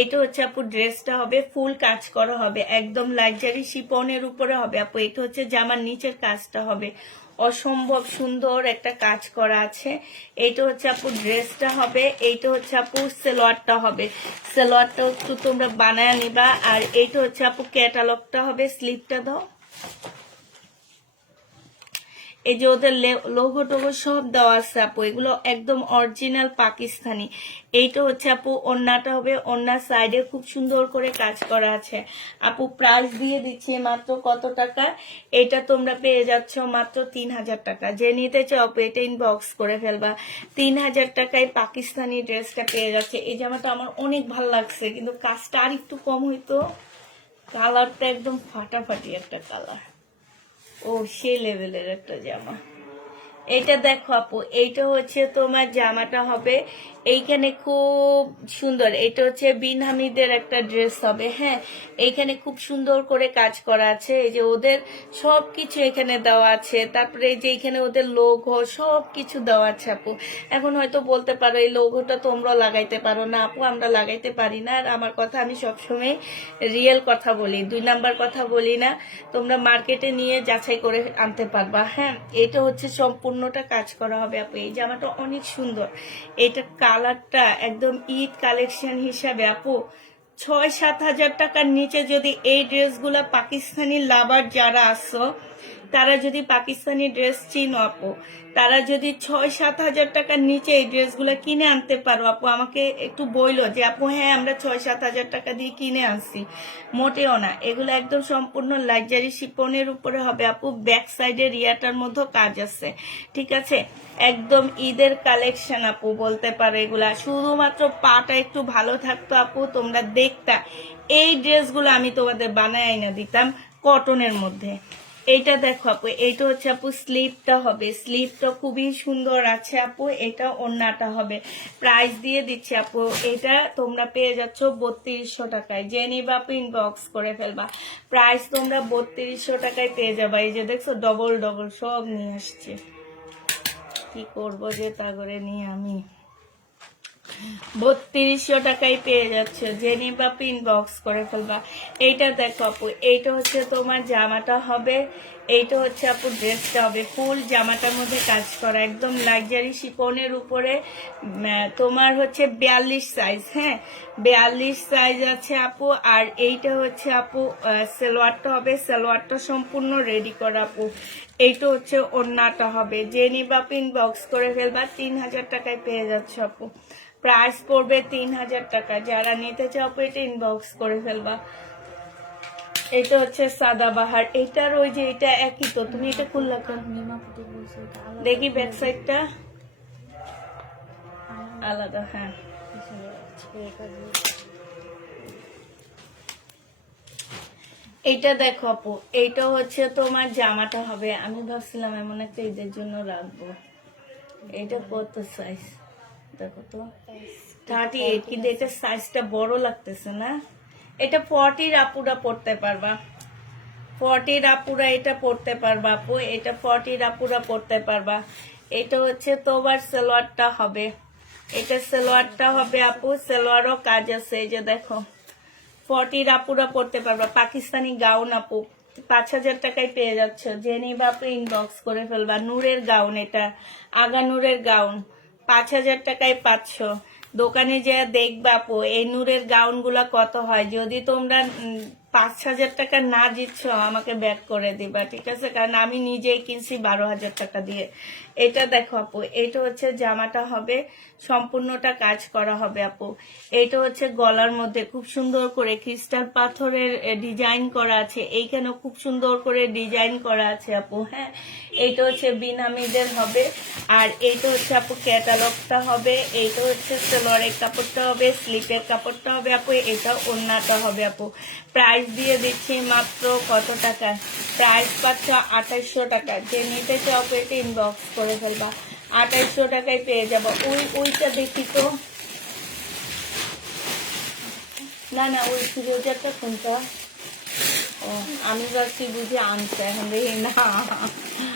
এটা হচ্ছে আপু ড্রেসটা হবে ফুল কাজ করা হবে, একদম লাক্সারি শিপনের উপরে হবে আপু। এটা হচ্ছে জামার নিচের কাজটা হবে অসম্ভব সুন্দর একটা কাজ করা আছে। এইটা হচ্ছে আপু ড্রেসটা হবে, এইটা হচ্ছে আপু সেলোয়ারটা হবে। সেলোয়ারটা একটু তোমরা বানায় নিবা। আর এইটা হচ্ছে আপু ক্যাটালগটা হবে, স্লিপটা দাও। এই যে ওদের লোগো টোগো সব দেওয়া আছে আপু, এগুলো একদম অরিজিনাল পাকিস্তানি। এইটা হচ্ছে আপু ওড়নাটা হবে, ওড়নার সাইডে খুব সুন্দর করে কাজ করা আছে আপু। প্রাইস দিয়ে দিচ্ছি মাত্র কত টাকা? এটা তোমরা পেয়ে যাচ্ছ মাত্র 3000 টাকা। যে নিতে চাও আপু এটা ইনবক্স করে ফেলবা। 3000 টাকায় পাকিস্তানি ড্রেসটা পেয়ে যাচ্ছে। এই জামাটা আমার অনেক ভালো লাগছে, কিন্তু কাজটা আর একটু কম হইতো। কালারটা একদম ফাটাফাটি একটা কালার, ও সেই লেভেলের একটা জামা। এটা দেখো আপু, এইটা হচ্ছে তোমার জামাটা হবে, এইখানে খুব সুন্দর। এটা হচ্ছে বিন হামিদের একটা ড্রেস হবে, হ্যাঁ। এইখানে খুব সুন্দর করে কাজ করা আছে, এই যে ওদের সবকিছু এখানে দেওয়া আছে। তারপরে এই যে এখানে ওদের লোগো সবকিছু দেওয়া আছে আপু। এখন হয়তো বলতে পারো এই লোগোটা তোমরা লাগাইতে পারো না আপু, আমরা লাগাইতে পারি না। আর আমার কথা আমি সবসময় রিয়েল কথা বলি, 2 নাম্বার কথা বলি না। তোমরা মার্কেটে নিয়ে যাচাই করে আনতে পারবা, হ্যাঁ। এটা হচ্ছে সম্পূর্ণটা কাজ করা হবে আপু। এই জামাটা অনেক সুন্দর, এটা কালারটা একদম ঈদ কালেকশন হিসাবে আপু 6-7 হাজার টাকার নিচে যদি এই ড্রেসগুলা পাকিস্তানি লাভার যারা আসো, তারা যদি পাকিস্তানি ড্রেস চিনো আপু, তারা যদি 6-7 হাজার টাকার নিচে এই ড্রেসগুলো কিনে আনতে পারো আপু, আমাকে একটু বইলো যে আপু হ্যাঁ আমরা 6-7 হাজার টাকা দিয়ে কিনে আনছি। মোটেও না, এগুলো একদম সম্পূর্ণ লাক্সারি শিপনের উপরে হবে আপু। ব্যাক সাইডে রিয়াটার মধ্যে কাজ আছে, ঠিক আছে। একদম ঈদের কালেকশন আপু বলতে পারো এগুলা। শুধুমাত্র পাটা একটু ভালো থাকতো আপু, তোমরা দেখতা এই ড্রেসগুলো আমি তোমাদের বানায় না দিতাম কটনের মধ্যে। এইটা দেখো আপু, এইটা হচ্ছে আপু স্লিভটা হবে, স্লিভটা খুবই সুন্দর আছে আপু। এটা ওড়নাটা হবে। প্রাইস দিয়ে দিচ্ছি আপু, এটা তোমরা পেয়ে যাচ্ছ 3200 টাকায়। যে নিবা আপু ইনবক্স করে ফেলবা। প্রাইস তোমরা 3200 টাকায় পেয়ে যাবা। এই যে দেখছো ডবল ডবল সব নিয়ে আসছে, কি করবো যে তা করে নিয়ে আমি 3200 টাকায় পেয়ে যাচ্ছে। যে নিবা ইনবক্স করে ফেলবা। এইটা দেখো আপু, এইটা হচ্ছে তোমার জামাটা হবে, এইটা হচ্ছে আপু ড্রেসটা হবে। ফুল জামাটার মধ্যে কাজ করা, একদম লাক্সারি শিপনের উপরে। তোমার হচ্ছে 42 সাইজ, হ্যাঁ 42 সাইজ আছে আপু। আর এইটা হচ্ছে আপু সালোয়ারটা হবে, সালোয়ারটা সম্পূর্ণ রেডি করা আপু। এইটা হচ্ছে ওড়নাটা হবে। যে নিবা ইনবক্স করে ফেলবা। 3000 টাকায় পেয়ে যাচ্ছে আপু। প্রাইস পড়বে 3000 টাকা। যারা নিতে চাও এটা ইনবক্স করে ফেলবা। এটা হচ্ছে সাদাবাহার, এটার ওই যে এটা একই তো, তুমি এটা খুললা কেন? দেখি ব্যাক সাইডটা আলাদা, হ্যাঁ। এইটা দেখো আপু, এইটা হচ্ছে তোমার জামাটা হবে। আমি ভাবছিলাম এমন একটা ঈদের জন্য রাখবো। এটা কত সাইজ দেখো তো, 38, কিন্তু এটা সাইজটা বড় লাগতেছে না। এটা 40 আপুরা পড়তে পারবা, 40 আপুরা এটা পড়তে পারবা আপু। এটা 40 আপুরা পড়তে পারবা। এটা হচ্ছে তোমার সালোয়ারটা হবে, এটা সালোয়ারটা হবে আপু। সালোয়ারও কাজ আছে, এই যে দেখো 40 আপুরা পড়তে পারবা। পাকিস্তানি গাউন আপু 5000 টাকায় পেয়ে যাচ্ছে। যে নিবা আপু ইনবক্স করে ফেলবা। নূরের গাউন, এটা আগা নূরের গাউন 5000 টাকায় পাচ্ছ। দোকানে যে দেখবা আপু এই নূরের গাউন গুলা কত হয়। যদি তোমরা 5000 টাকা না দিচ্ছ আমাকে ব্যাক করে দিবা, ঠিক আছে, কারণ আমি নিজেই কিনছি 12000 টাকা দিয়ে। এটা দেখো আপু, এটা হচ্ছে জামাটা হবে, সম্পূর্ণটা কাজ করা হবে আপু। এটা হচ্ছে গলার মধ্যে খুব সুন্দর করে ক্রিস্টাল পাথরের ডিজাইন করা আছে, এইখানেও খুব সুন্দর করে ডিজাইন করা আছে আপু, হ্যাঁ। এইটা হচ্ছে বিনামিদের হবে। আর এইটা হচ্ছে আপু ক্যাটালগটা হবে। এইটা হচ্ছে সালোয়ারের কাপড়টা হবে, স্লিপের কাপড়টা হবে আপু। এটা ওড়নাটা হবে আপু। প্রাইস দিয়ে দিচ্ছি মাত্র কত টাকা? প্রাইস পাচ্ছ 2800 টাকা। যে নিতে চাও এটা ইনবক্স করে ফেলবা। 2800 টাকায় পেয়ে যাবো। ওইটা দেখি তো, না না ওই ফিরোজারটা কোনটা? ও আমি ভাবছি বুঝি আনছে, এখন দেখি না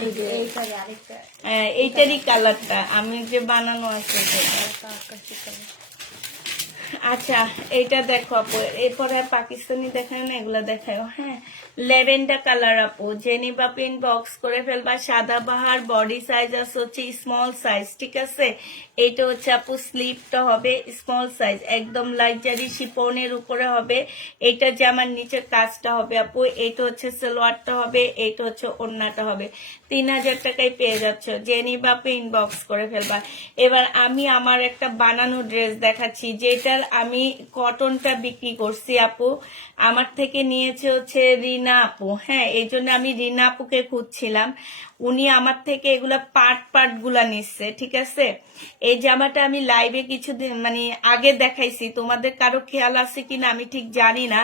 এইটারই আরেকটা এইটারই কালারটা আমি যে বানানো আছে সেটা। হালকা আকাশি কালার। আচ্ছা এইটা দেখো আপু, এরপরে আর পাকিস্তানি দেখায় না, এগুলা দেখায়। হ্যাঁ, ল্যাভেন্ডার কালার আপু, জেনি বাপু ইনবক্স করে ফেলবা। সাদা বাহার, বডি সাইজ আছে হচ্ছে স্মল সাইজ, ঠিক আছে। এইটা হচ্ছে আপু স্লিপটা হবে স্মল সাইজ, একদম লাক্সারি শিপনের উপরে হবে। এটা জামার নিচের কাজটা হবে আপু। এইটা হচ্ছে সালোয়ারটা হবে, এইটা হচ্ছে ওড়নাটা হবে। 3000 টাকায় পেয়ে যাচ্ছ, জেনি বাপু ইনবক্স করে ফেলবা। এবার আমি আমার একটা বানানো ড্রেস দেখাচ্ছি, যেটার আমি কটনটা বিক্রি করছি আপু, আমার থেকে নিয়েছে হচ্ছে রিনা আপু। হ্যাঁ, এই জন্য আমি রিনা আপুকে খুঁজছিলাম, উনি আমার থেকে এগুলা পার্ট গুলা নিচ্ছে, ঠিক আছে। এই জামাটা আমি লাইভে কিছুদিন মানে আগে দেখাইছি, তোমাদের কারো খেয়াল আছে কিনা আমি ঠিক জানি না।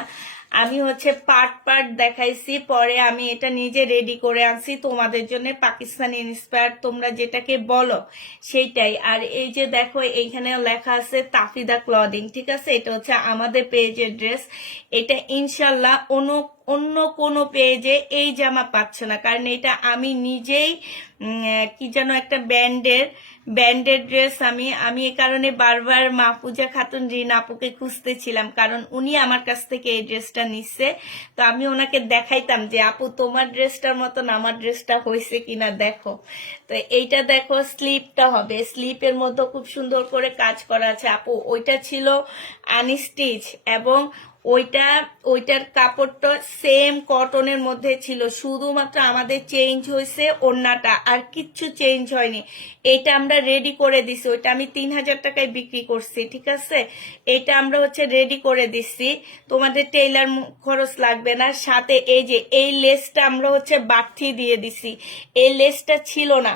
আমি হচ্ছে পার্ট দেখাইছি, পরে আমি এটা নিজে রেডি করে আনছি তোমাদের জন্য, পাকিস্তানি ইন্সপায়ার্ড তোমরা যেটাকে বলো সেইটাই। আর এই যে দেখো এইখানে লেখা আছে তাফিদা ক্লদিং, ঠিক আছে। এটা হচ্ছে আমাদের পেজের ড্রেস। এটা ইনশাল্লাহ অন্য কোনো পেজে এই জামা পাচ্ছ না, কারণ এটা আমি নিজেই কি যেন একটা ব্যান্ডের ড্রেস। আমি এই কারণে বারবার মাহফুজা খাতুন রিনা আপুকে খুঁজতেছিলাম, কারণ উনি আমার কাছ থেকে এই ড্রেসটা নিচ্ছে। তো আমি ওনাকে দেখাইতাম যে আপু তোমার ড্রেসটার মতন আমার ড্রেসটা হয়েছে কিনা দেখো। তো এইটা দেখো স্লিপটা হবে, স্লিপের মধ্যে খুব সুন্দর করে কাজ করা আছে আপু। ওইটা ছিল আনস্টিচ এবং ওইটার কাপড়টা সেম কটনের মধ্যে ছিল, শুধুমাত্র আমাদের চেঞ্জ হয়েছে ওড়নাটা, আর কিচ্ছু চেঞ্জ হয়নি। এটা আমরা রেডি করে দিছি, ওইটা আমি 3000 টাকায় বিক্রি করছি, ঠিক আছে। এটা আমরা হচ্ছে রেডি করে দিচ্ছি, তোমাদের টেইলার খরচ লাগবে না। সাথে এই যে এই লেসটা আমরা হচ্ছে বাড়তি দিয়ে দিছি, এই লেসটা ছিল না,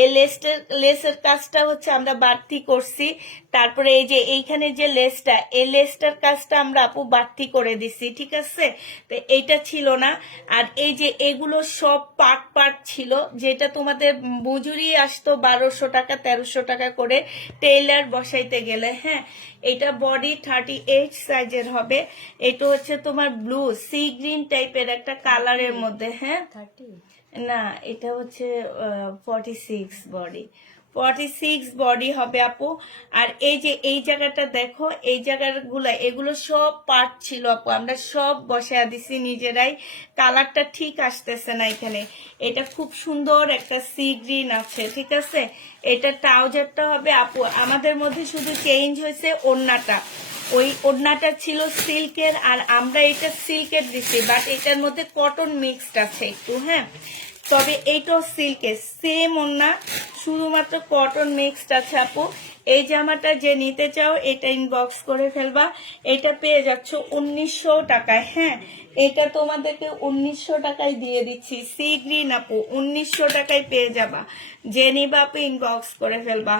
এই লেসের কাজটা হচ্ছে আমরা বাড়তি করছি। তারপরে এই যে এইখানে যে লেসটা, এই লেসটার কাজটা আমরা আপু বাড়তি করে দিছি, ঠিক আছে। তো এইটা ছিল না। আর এই যে এগুলো সব পার্ট ছিল, যেটা তোমাদের মজুরি আসতো 1200 টাকা 1300 টাকা করে টেইলার বসাইতে গেলে। হ্যাঁ, এটা বডি 38 সাইজের হবে। এটা হচ্ছে তোমার ব্লু সি গ্রিন টাইপের একটা কালারের মধ্যে। হ্যাঁ 30 না, এটা হচ্ছে 46 বডি হবে আপু। আর এই যে এই জায়গাটা দেখো, এই জায়গাগুলো এগুলো সব পার্ট ছিল আপু, আমরা সব বসায় দিছি নিজেরাই। কালারটা ঠিক আসতেছে না এখানে। এটা খুব সুন্দর একটা সি গ্রিন আছে, ঠিক আছে। এটা ট্রাউজারটা হবে আপু, আমাদের মধ্যে শুধু চেঞ্জ হয়েছে ওড়নাটা। ওই ওড়নাটা ছিল সিল্কের, আর আমরা এটা সিল্কের দিছি, বাট এটার মধ্যে কটন মিক্সড আছে একটু। হ্যাঁ, তবে এইটাও সিল্কের সেম ওড়না, শুধুমাত্র কটন মিক্সড আছে আপু। এই জামাটা যে নিতে চাও এটা ইনবক্স করে ফেলবা। এটা পেয়ে যাচ্ছ 1900 টাকায়। হ্যাঁ, এটা তোমাদেরকে 1900 টাকায় দিয়ে দিচ্ছি, সি গ্রিন আপু 1900 টাকায় পেয়ে যাবা। যে নিবা আপু ইনবক্স করে ফেলবা।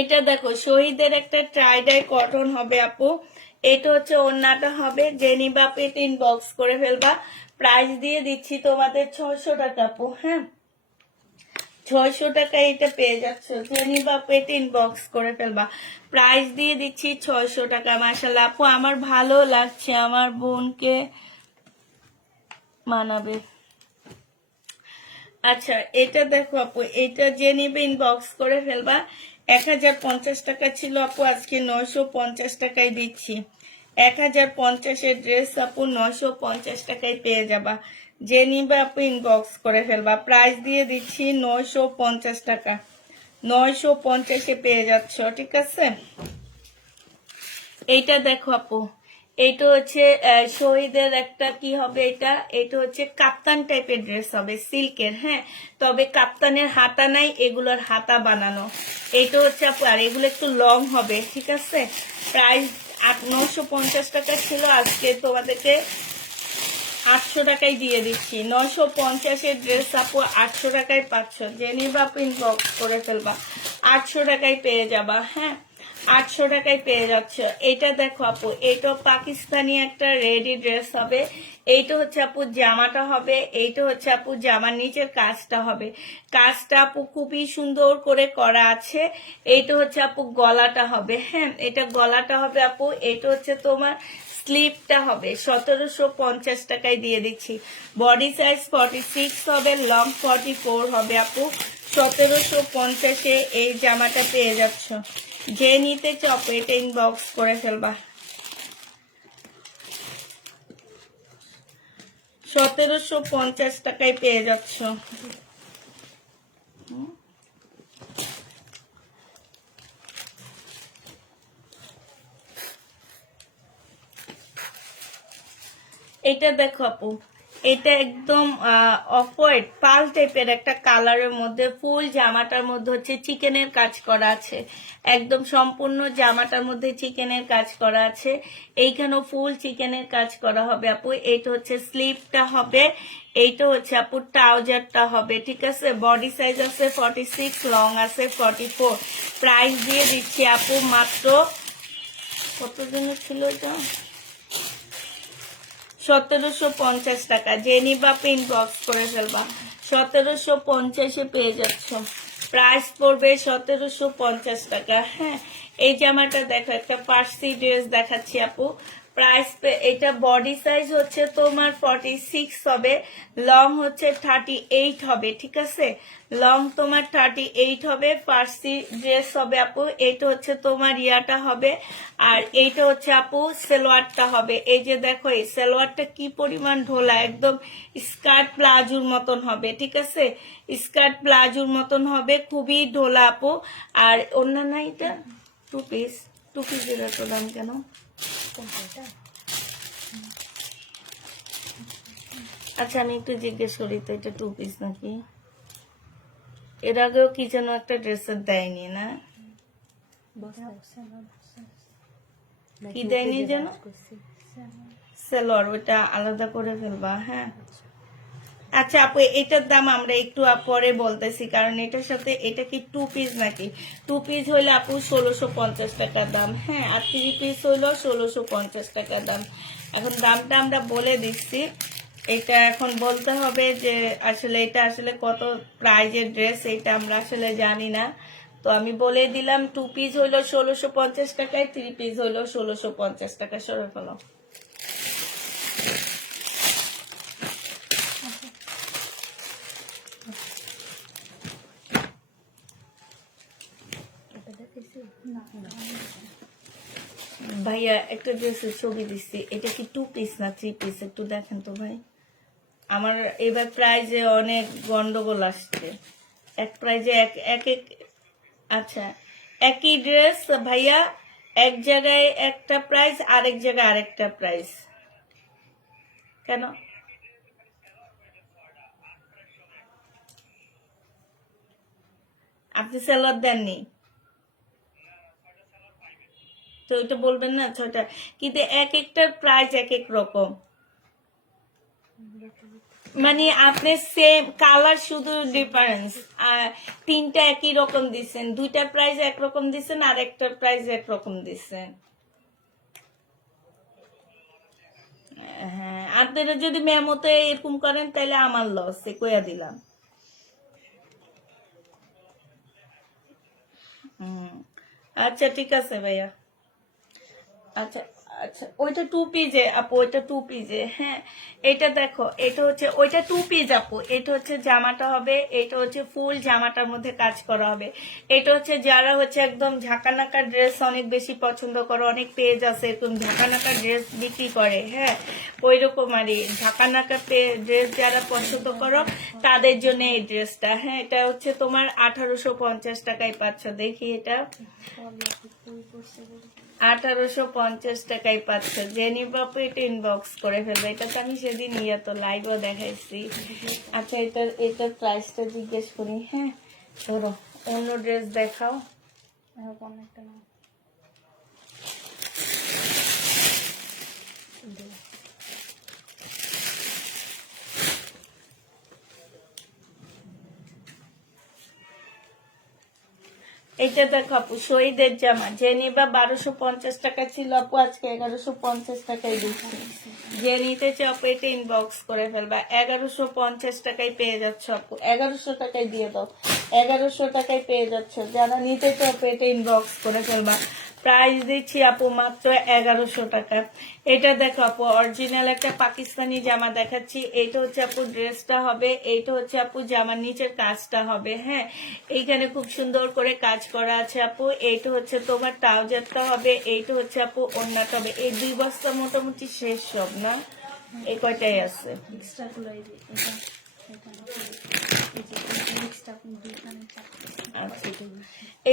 এটা দেখো শহীদের একটা ট্রাইডাই কটন হবে আপু। এটা হচ্ছে ওড়নাটা হবে, জেনি বাপ এটা ইনবক্স করে ফেলবা। প্রাইস দিয়ে দিচ্ছি তোমাদের 600 টাকা আপু। হ্যাঁ, 600 টাকায় এটা পেয়ে যাচ্ছ, জেনি বাপ এটা ইনবক্স করে ফেলবা। প্রাইস দিয়ে দিচ্ছি 600 টাকা। মাশাআল্লাহ আপু, আমার ভালো লাগছে, আমার বোনকে মানাবে। আচ্ছা, এটা দেখো আপু, এটা যে নিবে ইনবক্স করে ফেলবা। 1050 টাকা ছিল আপু, আজকে 950 টাকায় দিচ্ছি। 1050-এর ড্রেস আপু 950 টাকায় পেয়ে যাবা। যে নিবে আপু ইনবক্স করে ফেলবা। প্রাইস দিয়ে দিচ্ছি 950 টাকা, 950-এ পেয়ে যাচ্ছ, ঠিক আছে। এইটা দেখো আপু, এইটা হচ্ছে শহীদের একটা কি হবে, এটা হচ্ছে কাপ্তান টাইপের ড্রেস হবে সিল্কের। হ্যাঁ, তবে কাপ্তানের হাতা নাই, এগুলোর হাতা বানানো। এটা হচ্ছে আপু, আর এগুলো একটু লং হবে, ঠিক আছে। প্রাইস 950 টাকা ছিল, আজকে তোমাদেরকে 800 টাকায় দিয়ে দিচ্ছি। 950-এর ড্রেস আপু 800 টাকায় পাচ্ছ। যে নিবা আপু ইনবক্স করে ফেলবা, 800 টাকায় পেয়ে যাবা। হ্যাঁ, 800 টাকায় পেয়ে যাচ্ছ। এটা দেখো আপু, এটা পাকিস্তানি একটা রেডি ড্রেস হবে। এইটা হচ্ছে আপু জামাটা হবে, এইটা হচ্ছে আপু জামার নিচের কাজটা হবে। কাজটা আপু খুবই সুন্দর করে করা আছে। এইটা হচ্ছে আপু গলাটা হবে, হ্যাঁ এটা গলাটা হবে আপু। এইটা হচ্ছে তোমার স্লিপটা হবে। 1750 টাকায় দিয়ে দিচ্ছি। বডি সাইজ 46 হবে, লং 44 হবে আপু। 1750-এ এই জামাটা পেয়ে যাচ্ছ। যে নিতে চাও এটা ইনবক্স করে ফেলবা। 1750 টাকায় পেয়ে যাচ্ছ। এটা দেখো আপু, এটা একদম অফ হোয়াইট পাল টাইপের একটা কালারের মধ্যে, ফুল জামাটার মধ্যে হচ্ছে চিকেনের কাজ করা আছে। একদম সম্পূর্ণ জামাটার মধ্যে চিকেনের কাজ করা আছে। এইখানেও ফুল চিকেনের কাজ করা হবে আপু। এইটা হচ্ছে স্লিভটা হবে, এইটা হচ্ছে আপু ট্রাউজারটা হবে, ঠিক আছে। বডি সাইজ আছে 46, লং আছে 44। প্রাইস দিয়ে দিচ্ছি আপু মাত্র কত দিনের ছিল এটা, 1750 টাকা। যে নিবা ইনবক্স করে ফেলবা। 1750-এ পেয়ে যাচ্ছ। প্রাইস পড়বে 1750 টাকা। হ্যাঁ, এই জামাটা দেখো, একটা ফার্সি ড্রেস দেখাচ্ছি আপু। প্রাইস এটা বডি সাইজ হচ্ছে তোমার 46 হবে, লং হচ্ছে 38 হবে, ঠিক আছে। লং তোমার 38 হবে। ফার্সি ড্রেস হবে আপু। এইটা হচ্ছে তোমার ইয়াটা হবে, আর এইটা হচ্ছে আপু সালোয়ারটা হবে। এই যে দেখো, এই সালোয়ারটা কি পরিমাণ ঢোলা, একদম স্কার্ট প্লাজোর মতন হবে, ঠিক আছে। স্কার্ট প্লাজোর মতন হবে, খুবই ঢোলা আপু। আর অন্যান্য এটা টু পিসের এত দাম কেন? আচ্ছা আমি একটু জিজ্ঞেস করি তো, এটা টু পিস নাকি? এর আগেও কি যেন একটা ড্রেসের দেয়নি না, কি দেয়নি যেন? সেলোয়ার, ওইটা আলাদা করে ফেলবা। হ্যাঁ আচ্ছা আপু, এটার দাম আমরা একটু পরে বলতেছি, কারণ এটার সাথে এটা কি টু পিস নাকি? টু পিস হইলে আপু 1650 টাকা দাম। হ্যাঁ, আর 3 পিস হইলো 1650 টাকা দাম। এখন দামটা আমরা বলে দিচ্ছি। এটা এখন বলতে হবে যে আসলে এটা আসলে কত প্রাইজের ড্রেস, এটা আমরা আসলে জানি না। তো আমি বলে দিলাম, টু পিস হইলো 1650 টাকায়, 3 পিস হইলো 1650 টাকা। সরে ফেলো। ভাইয়া একটা ড্রেসের ছবি দিচ্ছি, এটা কি টু পিস না 3 পিস একটু দেখেন তো ভাই। আমার এবার প্রাইজে অনেক গন্ডগোল আসছে। এক প্রাইজে এক এক এক আচ্ছা, একই ড্রেস ভাইয়া, এক জায়গায় একটা প্রাইস, আরেক জায়গায় আরেকটা প্রাইস। কেন? আপনি সেলর দেননি তো ওইটা বলবেন না 6টা, কিন্তু এক একটার প্রাইস এক এক রকম। মানে আপনি সেম কালার, শুধু ডিফারেন্স। আর 3টা একই রকম দিচ্ছেন, 2টার প্রাইস একরকম দিচ্ছেন, আর একটার প্রাইস একরকম দিচ্ছেন। হ্যাঁ, আপনারা যদি মেমোতে এরকম করেন তাহলে আমার লস, কইয়া দিলাম। আচ্ছা ঠিক আছে ভাইয়া। আচ্ছা আচ্ছা, ওইটা টু পিজে আপু, ওইটা টু পিজে। হ্যাঁ, এটা দেখো, এটা হচ্ছে ওইটা টু পিস আপু। এটা হচ্ছে জামাটা হবে, এটা হচ্ছে ফুল জামাটার মধ্যে কাজ করা হবে। এটা হচ্ছে যারা হচ্ছে একদম ঝাঁকানাকা ড্রেস অনেক বেশি পছন্দ করে, অনেক পেজ আছে এরকম ঝাঁকানাকা ড্রেস বিক্রি করে। হ্যাঁ, ওই রকম আর ঝাঁকানাকা ড্রেস যারা পছন্দ করো তাদের জন্য এই ড্রেসটা। হ্যাঁ, এটা হচ্ছে তোমার 1850 টাকায় পাচ্ছ। দেখি এটা 1850 টাকায় পাচ্ছ। জেনি বাপু এটা ইনবক্স করে ফেলবে। এটা তো আমি সেদিন তো লাইভও দেখাইছি। আচ্ছা, এটার প্রাইসটা জিজ্ঞেস করি। হ্যাঁ, ধরো অন্য ড্রেস দেখাও। এরকম একটা না, এটা দেখো আপু শহীদের জামা যে নিবা 1250 টাকা ছিল আপু, আজকে 1150 টাকায় দিচ্ছি। যে নিতে চাও আপু এটা ইনবক্স করে ফেলবা, 1150 টাকায় পেয়ে যাচ্ছ আপু, 1100 টাকায় দিয়ে দাও, 1100 টাকায় পেয়ে যাচ্ছ। যারা নিতে চাও আপু এটা ইনবক্স করে ফেলবা। প্রাইস দিচ্ছি আপু মাত্র 1100 টাকা। এটা দেখো আপু অরিজিনাল একটা পাকিস্তানি জামা দেখাচ্ছি। এইটা হচ্ছে আপু ড্রেসটা হবে, এইটা হচ্ছে আপু জামার নিচের কাজটা হবে। হ্যাঁ, এইখানে খুব সুন্দর করে কাজ করা আছে আপু। এইটা হচ্ছে তোমার ট্রাউজারটা হবে, এইটা হচ্ছে আপু ওড়নাটা হবে। এই 2 বস্তা মোটামুটি শেষ সব না, এই কয়টাই আছে। এক্সট্রা গুলো এই যে এক্সট্রা দুইখানে আচ্ছা,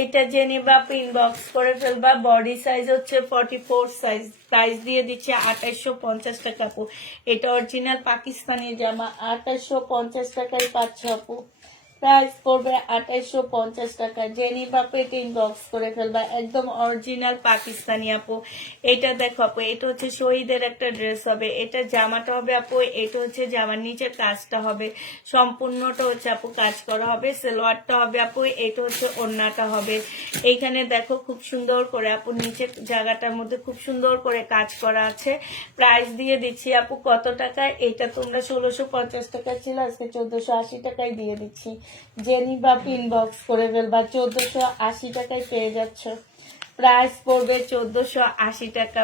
এটা জেনে বা ইনবক্স করে ফেলবা। বডি সাইজ হচ্ছে 44 সাইজ। প্রাইস দিয়ে দিচ্ছে 2850 টাকা আপু। এটা অরিজিনাল পাকিস্তানি জামা, 2850 টাকায় পাচ্ছ আপু। প্রাইস পড়বে 2850 টাকা। জেনি বাপু এটা ইনবক্স করে ফেলবা, একদম অরিজিনাল পাকিস্তানি আপু। এটা দেখো আপু, এটা হচ্ছে শহীদের একটা ড্রেস হবে, এটা জামাটা হবে আপু, এটা হচ্ছে জামার নিচের কাজটা হবে, সম্পূর্ণটা হচ্ছে আপু কাজ করা হবে। সালোয়ারটা হবে আপু, এটা হচ্ছে ওড়নাটা হবে। এইখানে দেখো খুব সুন্দর করে আপু নিচের জায়গাটার মধ্যে খুব সুন্দর করে কাজ করা আছে। প্রাইস দিয়ে দিচ্ছি আপু কত টাকা, এটা তোমরা 1650 টাকা ছিল, আজকে 1480 টাকায় দিয়ে দিচ্ছি। জেনি বাপ ইনবক্স করে ফেলবা, 1480 টাকায় পেয়ে যাচ্ছ। প্রাইস পড়বে 1480 টাকা।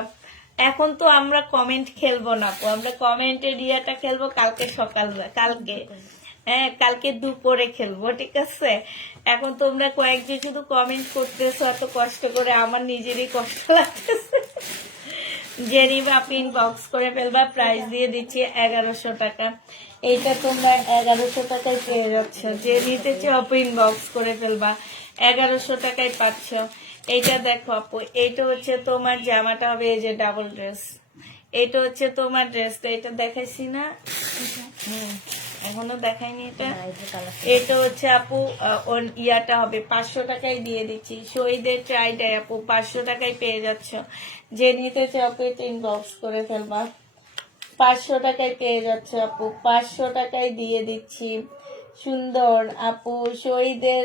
এখন তো আমরা কমেন্ট খেলবো না আপু, আমরা কমেন্টের ইয়েটা খেলবো কালকে সকালবেলা, কালকে হ্যাঁ কালকে দুপুরে খেলবো, ঠিক আছে? এখন তোমরা কয়েকজন শুধু কমেন্ট করতেছো এত কষ্ট করে, আমার নিজেরই কষ্ট লাগতেছে। জেনি বাপ ইনবক্স করে ফেলবা, প্রাইস দিয়ে দিচ্ছি 1100 টাকা। এইটা তোমরা 1100 টাকায় পেয়ে যাচ্ছ। যে নিতে চাও আপু ইনবক্স করে ফেলবা, 1100 টাকায় পাচ্ছ। এইটা দেখো আপু, এইটা হচ্ছে তোমার জামাটা হবে, এই যে ডাবল ড্রেস, এটা হচ্ছে তোমার ড্রেসটা, এটা দেখাইছি না? এখনো দেখাইনি এটা। এটা হচ্ছে আপু ওর ইয়াটা হবে, 500 টাকায় দিয়ে দিচ্ছি। শহীদের ট্রাইডাই আপু 500 টাকায় পেয়ে যাচ্ছ। যে নিতে চাও আপু এটা ইনবক্স করে ফেলবা, 500 টাকায় পেয়ে যাচ্ছে আপু, 500 টাকায় দিয়ে দিচ্ছি। সুন্দর আপু শহীদের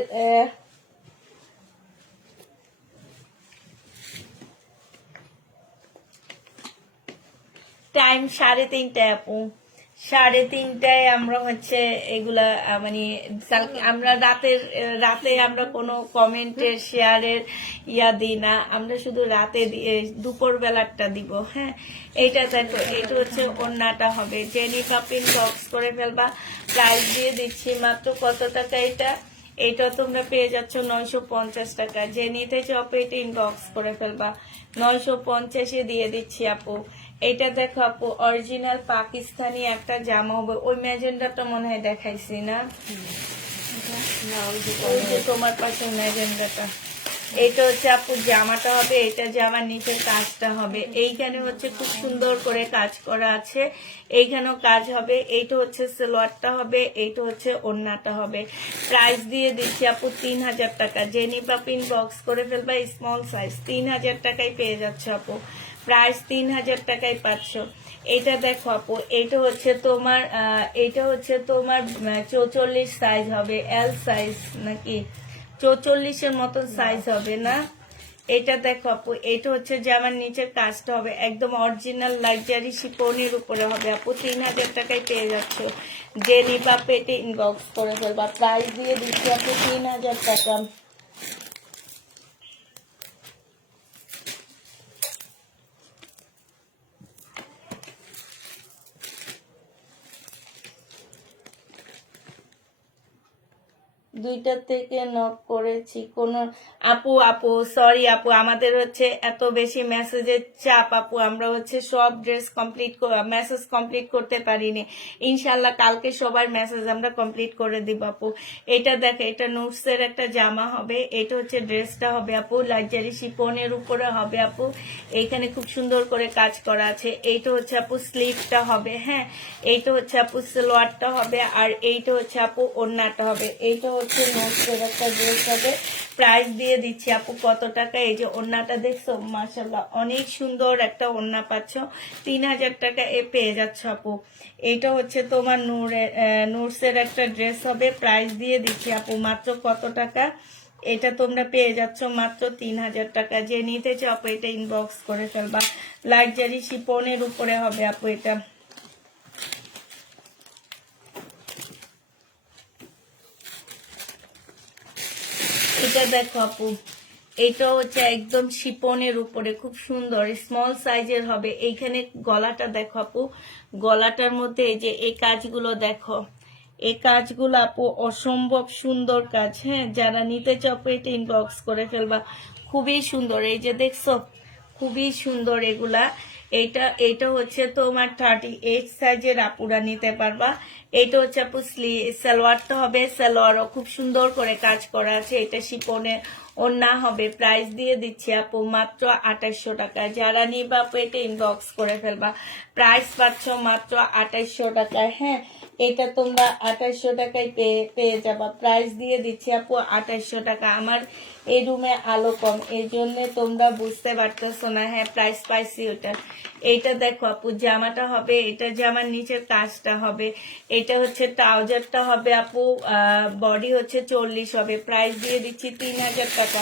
টাইম 3:30 আপু, 3:30টায় আমরা হচ্ছে এগুলা মানে আমরা রাতে আমরা কোনো কমেন্টের শেয়ারের ইয়া দিই না, আমরা শুধু রাতে দুপুর বেলাটা দিব। হ্যাঁ, এইটা দেখো, এটা হচ্ছে ওড়নাটা হবে। জেনি কাপিং বক্স করে ফেলবা, প্রাইস দিয়ে দিচ্ছি মাত্র কত টাকা এটা, এইটা তোমরা পেয়ে যাচ্ছ 950 টাকা। যে নিতে চাও এটা ইনবক্স করে ফেলবা, 950-এ দিয়ে দিচ্ছি আপু। এটা দেখো আপু অরিজিনাল পাকিস্তানি একটা জামা হবে, ওই ম্যাজেন্ডাটা মনে হয় দেখাইছি না? ওই যে তোমার পাশে ম্যাজেন্ডাটা, এইটা হচ্ছে আপু জামাটা হবে, এটা জামার নিচের কাজটা হবে। এইখানে হচ্ছে খুব সুন্দর করে কাজ করা আছে, এইখানেও কাজ হবে। এইটা হচ্ছে সালোয়ারটা হবে, এইটা হচ্ছে ওড়নাটা হবে। প্রাইস দিয়ে দিচ্ছি আপু 3000 টাকা। জেনি পাপিন বক্স করে ফেলবা, স্মল সাইজ, 3000 টাকায় পেয়ে যাচ্ছে আপু। প্রাইস 3000 টাকায় পাচ্ছ। এটা দেখো আপু, এটা হচ্ছে তোমার 44 সাইজ হবে, এল সাইজ নাকি 44-এর মতন সাইজ হবে না? এটা দেখো আপু, এটা হচ্ছে জামার নিচের কাজটা হবে, একদম অরিজিনাল লাক্সারি শিপনের উপরে হবে আপু। 3000 টাকায় পেয়ে যাচ্ছ। যে নিবা পেটে ইনবক্স করে ফেলবা, প্রাইস দিয়ে দিচ্ছি আপু 3000 টাকা। দুইটা থেকে নক করেছি কোন আপু সরি আপু, আমাদের হচ্ছে এত বেশি মেসেজের চাপ আপু, আমরা হচ্ছে সব ড্রেস মেসেজ কমপ্লিট করতে পারিনি। ইনশাল্লাহ কালকে সবার মেসেজ আমরা কমপ্লিট করে দিব আপু। এটা দেখে, এটা নুটসের একটা জামা হবে, এটা হচ্ছে ড্রেসটা হবে আপু, লাক্সারি শিপনের উপরে হবে আপু। এইখানে খুব সুন্দর করে কাজ করা আছে। এইটা হচ্ছে আপু স্লিভটা হবে। হ্যাঁ, এইটা হচ্ছে আপু সালোয়ারটা হবে, আর এইটা হচ্ছে আপু ওড়নাটা হবে। এইটা হচ্ছে নোটসের একটা ড্রেস হবে। প্রাইস দিয়ে দিচ্ছি আপু কত টাকা। এই যে ওড়নাটা দেখছো, মাশাআল্লাহ অনেক সুন্দর একটা ওড়না পাচ্ছ, 3000 টাকা এ পেয়ে যাচ্ছ আপু। এইটা হচ্ছে তোমার নুটসের একটা ড্রেস হবে। প্রাইস দিয়ে দিচ্ছি আপু মাত্র কত টাকা, এটা তোমরা পেয়ে যাচ্ছ মাত্র 3000 টাকা। যে নিতে চাও আপু এটা ইনবক্স করে ফেলবা। লাক্সারি শিপনের উপরে হবে আপু এটা। এটা দেখো আপু, এটা হচ্ছে একদম শিপনের উপরে, খুব সুন্দর স্মল সাইজের হবে। এইখানে গলাটা দেখো আপু, গলাটার মধ্যে এই যে এই কাজগুলো দেখো, এই কাজগুলো আপু অসম্ভব সুন্দর কাজ। হ্যাঁ, যারা নিতে চাও আপু এটা ইনবক্স করে ফেলবা। খুবই সুন্দর, এই যে দেখছো খুবই সুন্দর এগুলা। এটা হচ্ছে তোমার 38 সাইজের আপুরা নিতে পারবা। এটা হচ্ছে আপু সালোয়ারটা হবে, সালোয়ারও খুব সুন্দর করে কাজ করা আছে। এটা শিপনের ওড়না হবে। প্রাইস দিয়ে দিচ্ছি আপু মাত্র 2800 টাকা। যারা নিবা আপু এটা ইনবক্স করে ফেলবা। প্রাইস পাচ্ছ মাত্র 2800 টাকায়। হ্যাঁ, এটা তোমরা 2800 টাকায় পেয়ে যাবা। প্রাইস দিয়ে দিচ্ছি আপু 2800 টাকা। আমার এই রুমে আলো কম, এই জন্য তোমরা বুঝতে পারতেছো না। হ্যাঁ, প্রাইস পাইছি ওটা। এইটা দেখো আপু, জামাটা হবে, এটা জামার নিচের কাজটা হবে। এটা হচ্ছে ট্রাউজারটা হবে আপু, বডি হচ্ছে 40 হবে। প্রাইস দিয়ে দিচ্ছি 3000 টাকা।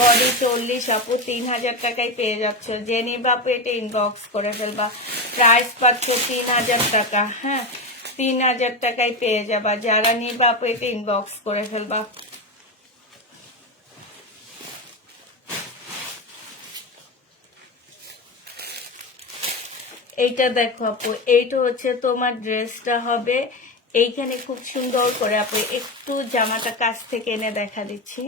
বডি 40 আপু 3000 টাকায় পেয়ে যাচ্ছ। যে নিবা আপু এটা ইনবক্স করে ফেলবা। প্রাইস পাচ্ছ 3000 টাকা। হ্যাঁ, 3000 টাকায় পেয়ে যাবা। যারা নিবা আপু এটা ইনবক্স করে ফেলবা। এইটা দেখো আপু, এইটা হচ্ছে তোমার ড্রেসটা হবে। এইখানে খুব সুন্দর করে আপু একটু জামাটা কাছ থেকে এনে দেখা দিচ্ছি।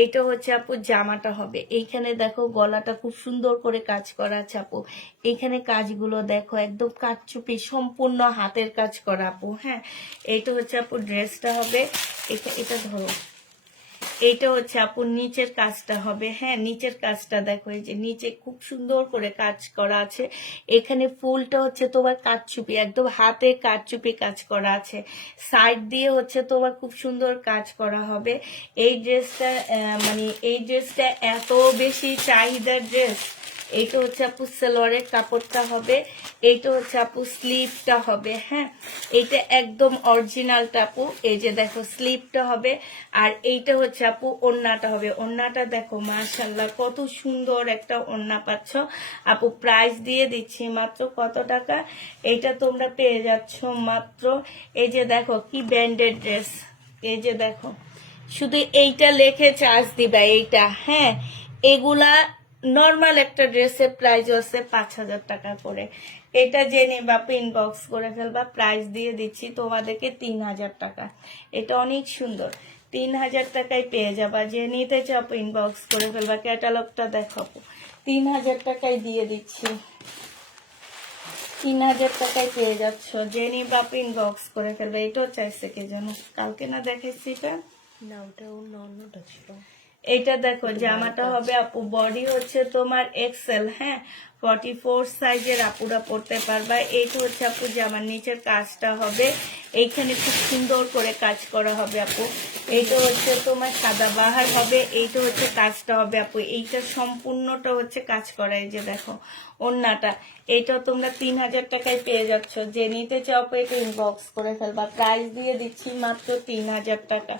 এইটা হচ্ছে আপু জামাটা হবে। এইখানে দেখো গলাটা খুব সুন্দর করে কাজ করা আছে আপু। এইখানে কাজগুলো দেখো একদম কাটচুপি, সম্পূর্ণ হাতের কাজ করা আপু। হ্যাঁ, এইটা হচ্ছে আপু ড্রেসটা হবে। এটা ধরো, এইটা হচ্ছে আপু নিচের কাজটা হবে। হ্যাঁ, নিচের কাজটা দেখো, এই যে নিচে খুব সুন্দর করে কাজ করা আছে। এখানে ফুলটা হচ্ছে তোমার কাটচুপি, একদম হাতে কাটচুপি কাজ করা আছে। সাইড দিয়ে হচ্ছে তোমার খুব সুন্দর কাজ করা হবে। এই ড্রেসটা এই ড্রেসটা এত বেশি চাহিদার ড্রেস। এইটা হচ্ছে আপু সালোয়ারের কাপড়টা হবে। এইটা হচ্ছে আপু স্লিভটা হবে। হ্যাঁ, এইটা একদম অরিজিনালটা আপু। এই যে দেখো স্লিভটা হবে। আর এইটা হচ্ছে আপু ওড়নাটা হবে। ওড়নাটা দেখো মাশাআল্লাহ কত সুন্দর একটা ওড়না পাচ্ছ আপু। প্রাইস দিয়ে দিচ্ছি মাত্র কত টাকা? এইটা তোমরা পেয়ে যাচ্ছ মাত্র, এই যে দেখো কি ব্র্যান্ডেড ড্রেস। এই যে দেখো, শুধু এইটা লেখে চার্জ দিবা এইটা। হ্যাঁ, এগুলা নর্মাল একটা ড্রেসের প্রাইস আছে 5000 টাকা করে। এটা জেনে বাপু ইনবক্স করে ফেলবা। প্রাইস দিয়ে দিচ্ছি তোমাদেরকে 3000 টাকা। এটা অনেক সুন্দর, 3000 টাকায় পেয়ে যাবা। যে নিতে চাও ইনবক্স করে ফেলবা। ক্যাটালগটা দেখো, 3000 টাকায় দিয়ে দিচ্ছি। 3000 টাকায় পেয়ে যাচ্ছ। যে নিবা ইনবক্স করে ফেলবা। এটাও চাইছে কে যেন, কালকে না দেখাইছি এটা না, ওটা অন্যটা ছিল। এইটা দেখো জামাটা হবে আপু, বডি হচ্ছে তোমার এক্সেল। হ্যাঁ, 44 সাইজের আপুরা পড়তে পারবা। এইটা হচ্ছে আপু জামার নিচের কাজটা হবে। এইখানে খুব সুন্দর করে কাজ করা হবে আপু। এইটা হচ্ছে তোমার সাদা বাহার হবে। এইটা হচ্ছে কাজটা হবে আপু। এইটা সম্পূর্ণটা হচ্ছে কাজ করা। এই যে দেখো ওড়নাটা, এইটা তোমরা 3000 টাকায় পেয়ে যাচ্ছ। যে নিতে চাও এটা ইনবক্স করে ফেলবা। প্রাইস দিয়ে দিচ্ছি মাত্র 3000 টাকা।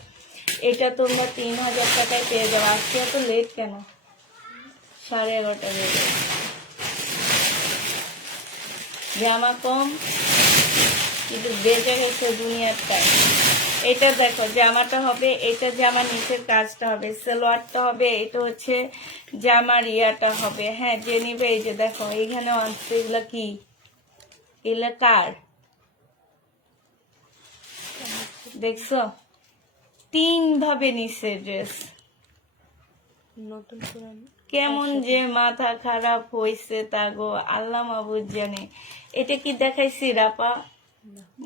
এটা তোমরা 3000 টাকায় পেয়ে যাবে। আজকে এত লেট কেন? 11:30 বেজে। জামা কম কিন্তু বেজে গেছে দুনিয়ার টাইম। এটা দেখো জামাটা হবে, এটা জামার নিচের কাজটা হবে, সালোয়ারটা হবে। এটা হচ্ছে জামার ইয়াটা হবে। হ্যাঁ, যে নিবে এই যে দেখো এইখানে আনছে। এগুলা কি? এগুলা কার? দেখছো 3 ভাবে নিচ্ছে ড্রেস। নতুন পুরান কেমন যে মাথা খারাপ হয়েছে তা গো আল্লাহ মাবুদ জানে। এটা কি দেখাইছি রাপা?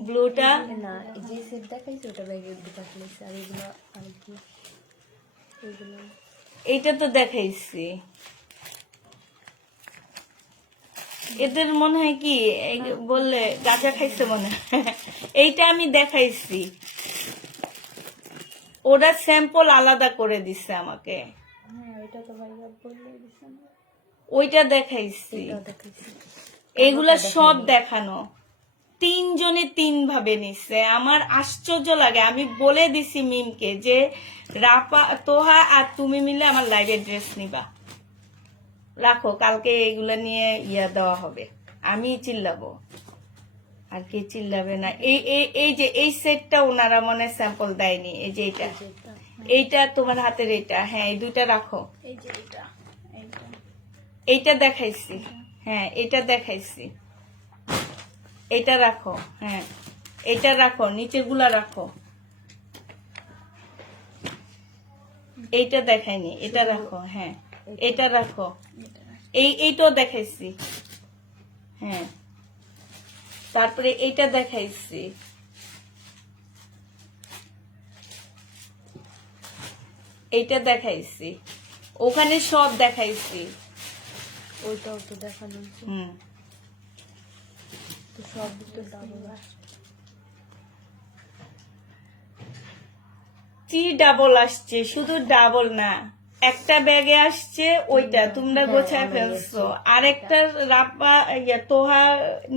ব্লুটা না, যে সেট দেখাইছে ওটা ব্যাগের দিকে ফেলেছে। আর এগুলো আর কি, এগুলো এইটা তো দেখাইছি। এদের মনে হয় কি বললে গাঁজা খাইছে মনে হয়। এইটা আমি দেখাইছি, ওরা স্যাম্পল আলাদা করে দিছে আমাকে। হ্যাঁ, ওইটা তো ভাইয়া বললে দিছে না। ওইটা দেখাইছি, এটাও দেখাইছে। এগুলা সব দেখানো। তিনজনে তিন ভাবে নিচ্ছে। আমার আশ্চর্য লাগে। আমি বলে দিছি মিমকে যে রাপা তোহা আর তুমি মিলে আমার লাইভে ড্রেস নিবা, রাখো, কালকে এগুলা নিয়ে দেওয়া হবে। আমি চিল্লাবো, আর কি চিল্লাবে না। এই যে এই সেটটা ওনারা মনে স্যাম্পল দেয়নি, এই যে এইটা, এইটা তোমার হাতের এইটা, হ্যাঁ এই দুইটা রাখো। এই যে এটা এইটা এইটা দেখাইছি, হ্যাঁ এটা দেখাইছি, এটা রাখো, হ্যাঁ এটা রাখো, নিচেগুলা রাখো। এইটা দেখাইনি, এটা রাখো, হ্যাঁ এটা রাখো। এইটাও দেখাইছি, হ্যাঁ তারপরে এইটা দেখাইছি, এইটা দেখাইছি, ওখানে সব দেখাইছি। ওইটাও তো দেখানো হয়েছে। তো সব তো ডাবল কি ডাবল আসছে? শুধু ডাবল না, একটা ব্যাগে আসছে ওইটা তোমরা গোছায় ফেলছো, আরেকটা রাব্বা তোহা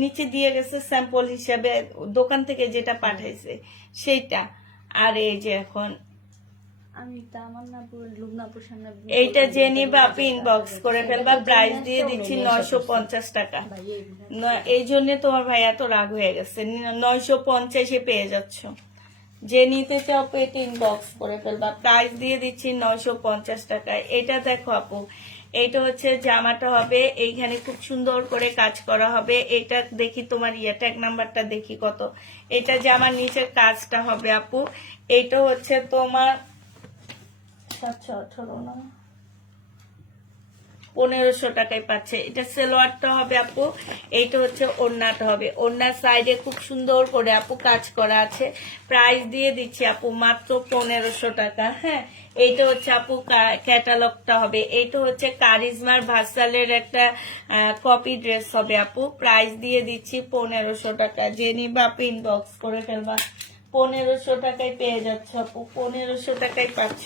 নিচে দিয়ে গেছে স্যাম্পল হিসাবে দোকান থেকে যেটা পাঠাইছে সেইটা। আর এই যে এখন আমি তামান্নাপুর লুবনাপুর সামনে এইটা যে নিবা পিন বক্স করে ফেলবা, প্রাইস দিয়ে দিচ্ছি 950 টাকা। এই জন্য তোমার ভাই এত রাগ হয়ে গেছে, 950-এ পেয়ে যাচ্ছ। যে নিতে চাও পেট ইনবক্স করে ফেলবা, প্রাইস দিয়ে দিচ্ছি 950 টাকায়। এটা দেখো আপু, এটা হচ্ছে জামাটা হবে, এইখানে খুব সুন্দর করে কাজ করা হবে। এটা দেখি তোমার ট্যাগ নাম্বারটা দেখি কত। এটা জামার নিচের কাজটা হবে আপু। এটা হচ্ছে তোমার 718 না 1500 টাকায় পাচ্ছে। এটা সেলোয়ারটা হবে আপু, এইটা হচ্ছে ওড়নাটা হবে। ওড়নার সাইডে খুব সুন্দর করে আপু কাজ করা আছে। প্রাইস দিয়ে দিচ্ছি আপু মাত্র 1500 টাকা। হ্যাঁ এইটা হচ্ছে আপু ক্যাটালগটা হবে। এইটা হচ্ছে কারিজমার ভার্সালের একটা কপি ড্রেস হবে আপু। প্রাইস দিয়ে দিচ্ছি 1500 টাকা। যে নিবা আপু ইনবক্স করে ফেলবা, 1500 টাকায় পেয়ে যাচ্ছ আপু, 1500 টাকায় পাচ্ছ।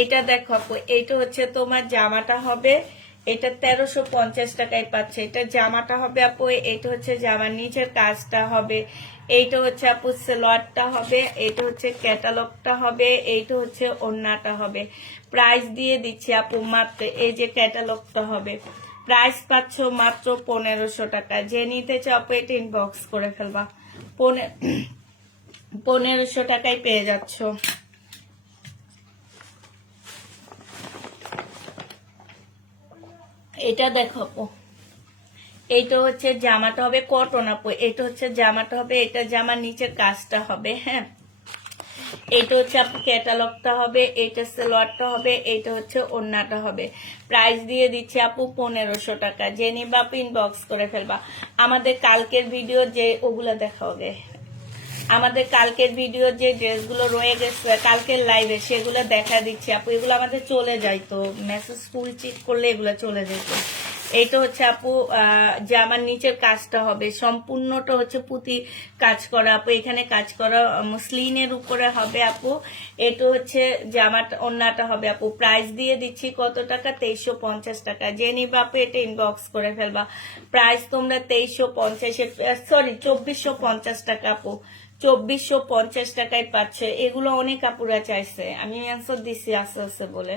এটা দেখো আপু, এইটা হচ্ছে তোমার জামাটা হবে, এটা 1350 টাকায় পাচ্ছে। এটা জামাটা হবে আপু, এটা হচ্ছে জামার নিচের কাজটা হবে, এইটা হচ্ছে আপু সেলোয়ারটা হবে, এটা হচ্ছে ক্যাটালগটা হবে, এইটা হচ্ছে ওড়নাটা হবে। প্রাইস দিয়ে দিচ্ছি আপু মাত্র, এই যে ক্যাটালগটা হবে, প্রাইস পাচ্ছ মাত্র 1500 টাকা। যে নিতে চাও আপু এটা ইনবক্স করে ফেলবা, 1500 টাকায় পেয়ে যাচ্ছ। এটা দেখো আপু, এইটা হচ্ছে জামাটা হবে কটন আপু, এটা হচ্ছে জামাটা হবে, এটা জামার নিচের কাজটা হবে। হ্যাঁ এইটা হচ্ছে আপু ক্যাটালগটা হবে, এইটা সেলোয়ারটা হবে, এইটা হচ্ছে ওড়নাটা হবে। প্রাইস দিয়ে দিচ্ছি আপু 1500 টাকা। যে নিবা আপু ইনবক্স করে ফেলবা। আমাদের কালকের ভিডিও যে ওগুলা দেখা হবে, আমাদের কালকের ভিডিও যে ড্রেসগুলো রয়ে গেছে কালকের লাইভে সেগুলো দেখা দিচ্ছি আপু। এগুলো আমাদের চলে যাইতো, মেসেজ ফুল চেক করলে এগুলো চলে যেত। এইটা হচ্ছে আপু জামার নিচের কাজটা হবে, সম্পূর্ণটা হচ্ছে পুঁতি কাজ করা আপু, এখানে কাজ করা মুসলিনের উপরে হবে আপু। এটা হচ্ছে জামাটা ওড়নাটা হবে আপু। প্রাইস দিয়ে দিচ্ছি কত টাকা? 2350 টাকা। যে নিবা আপু এটা ইনবক্স করে ফেলবা। প্রাইস তোমরা 2450 টাকা আপু, 2450 টাকায় পাচ্ছে। এগুলো অনেক আপুরা চাইছে, আমি অ্যান্সার দিচ্ছি আস্তে আস্তে বলে।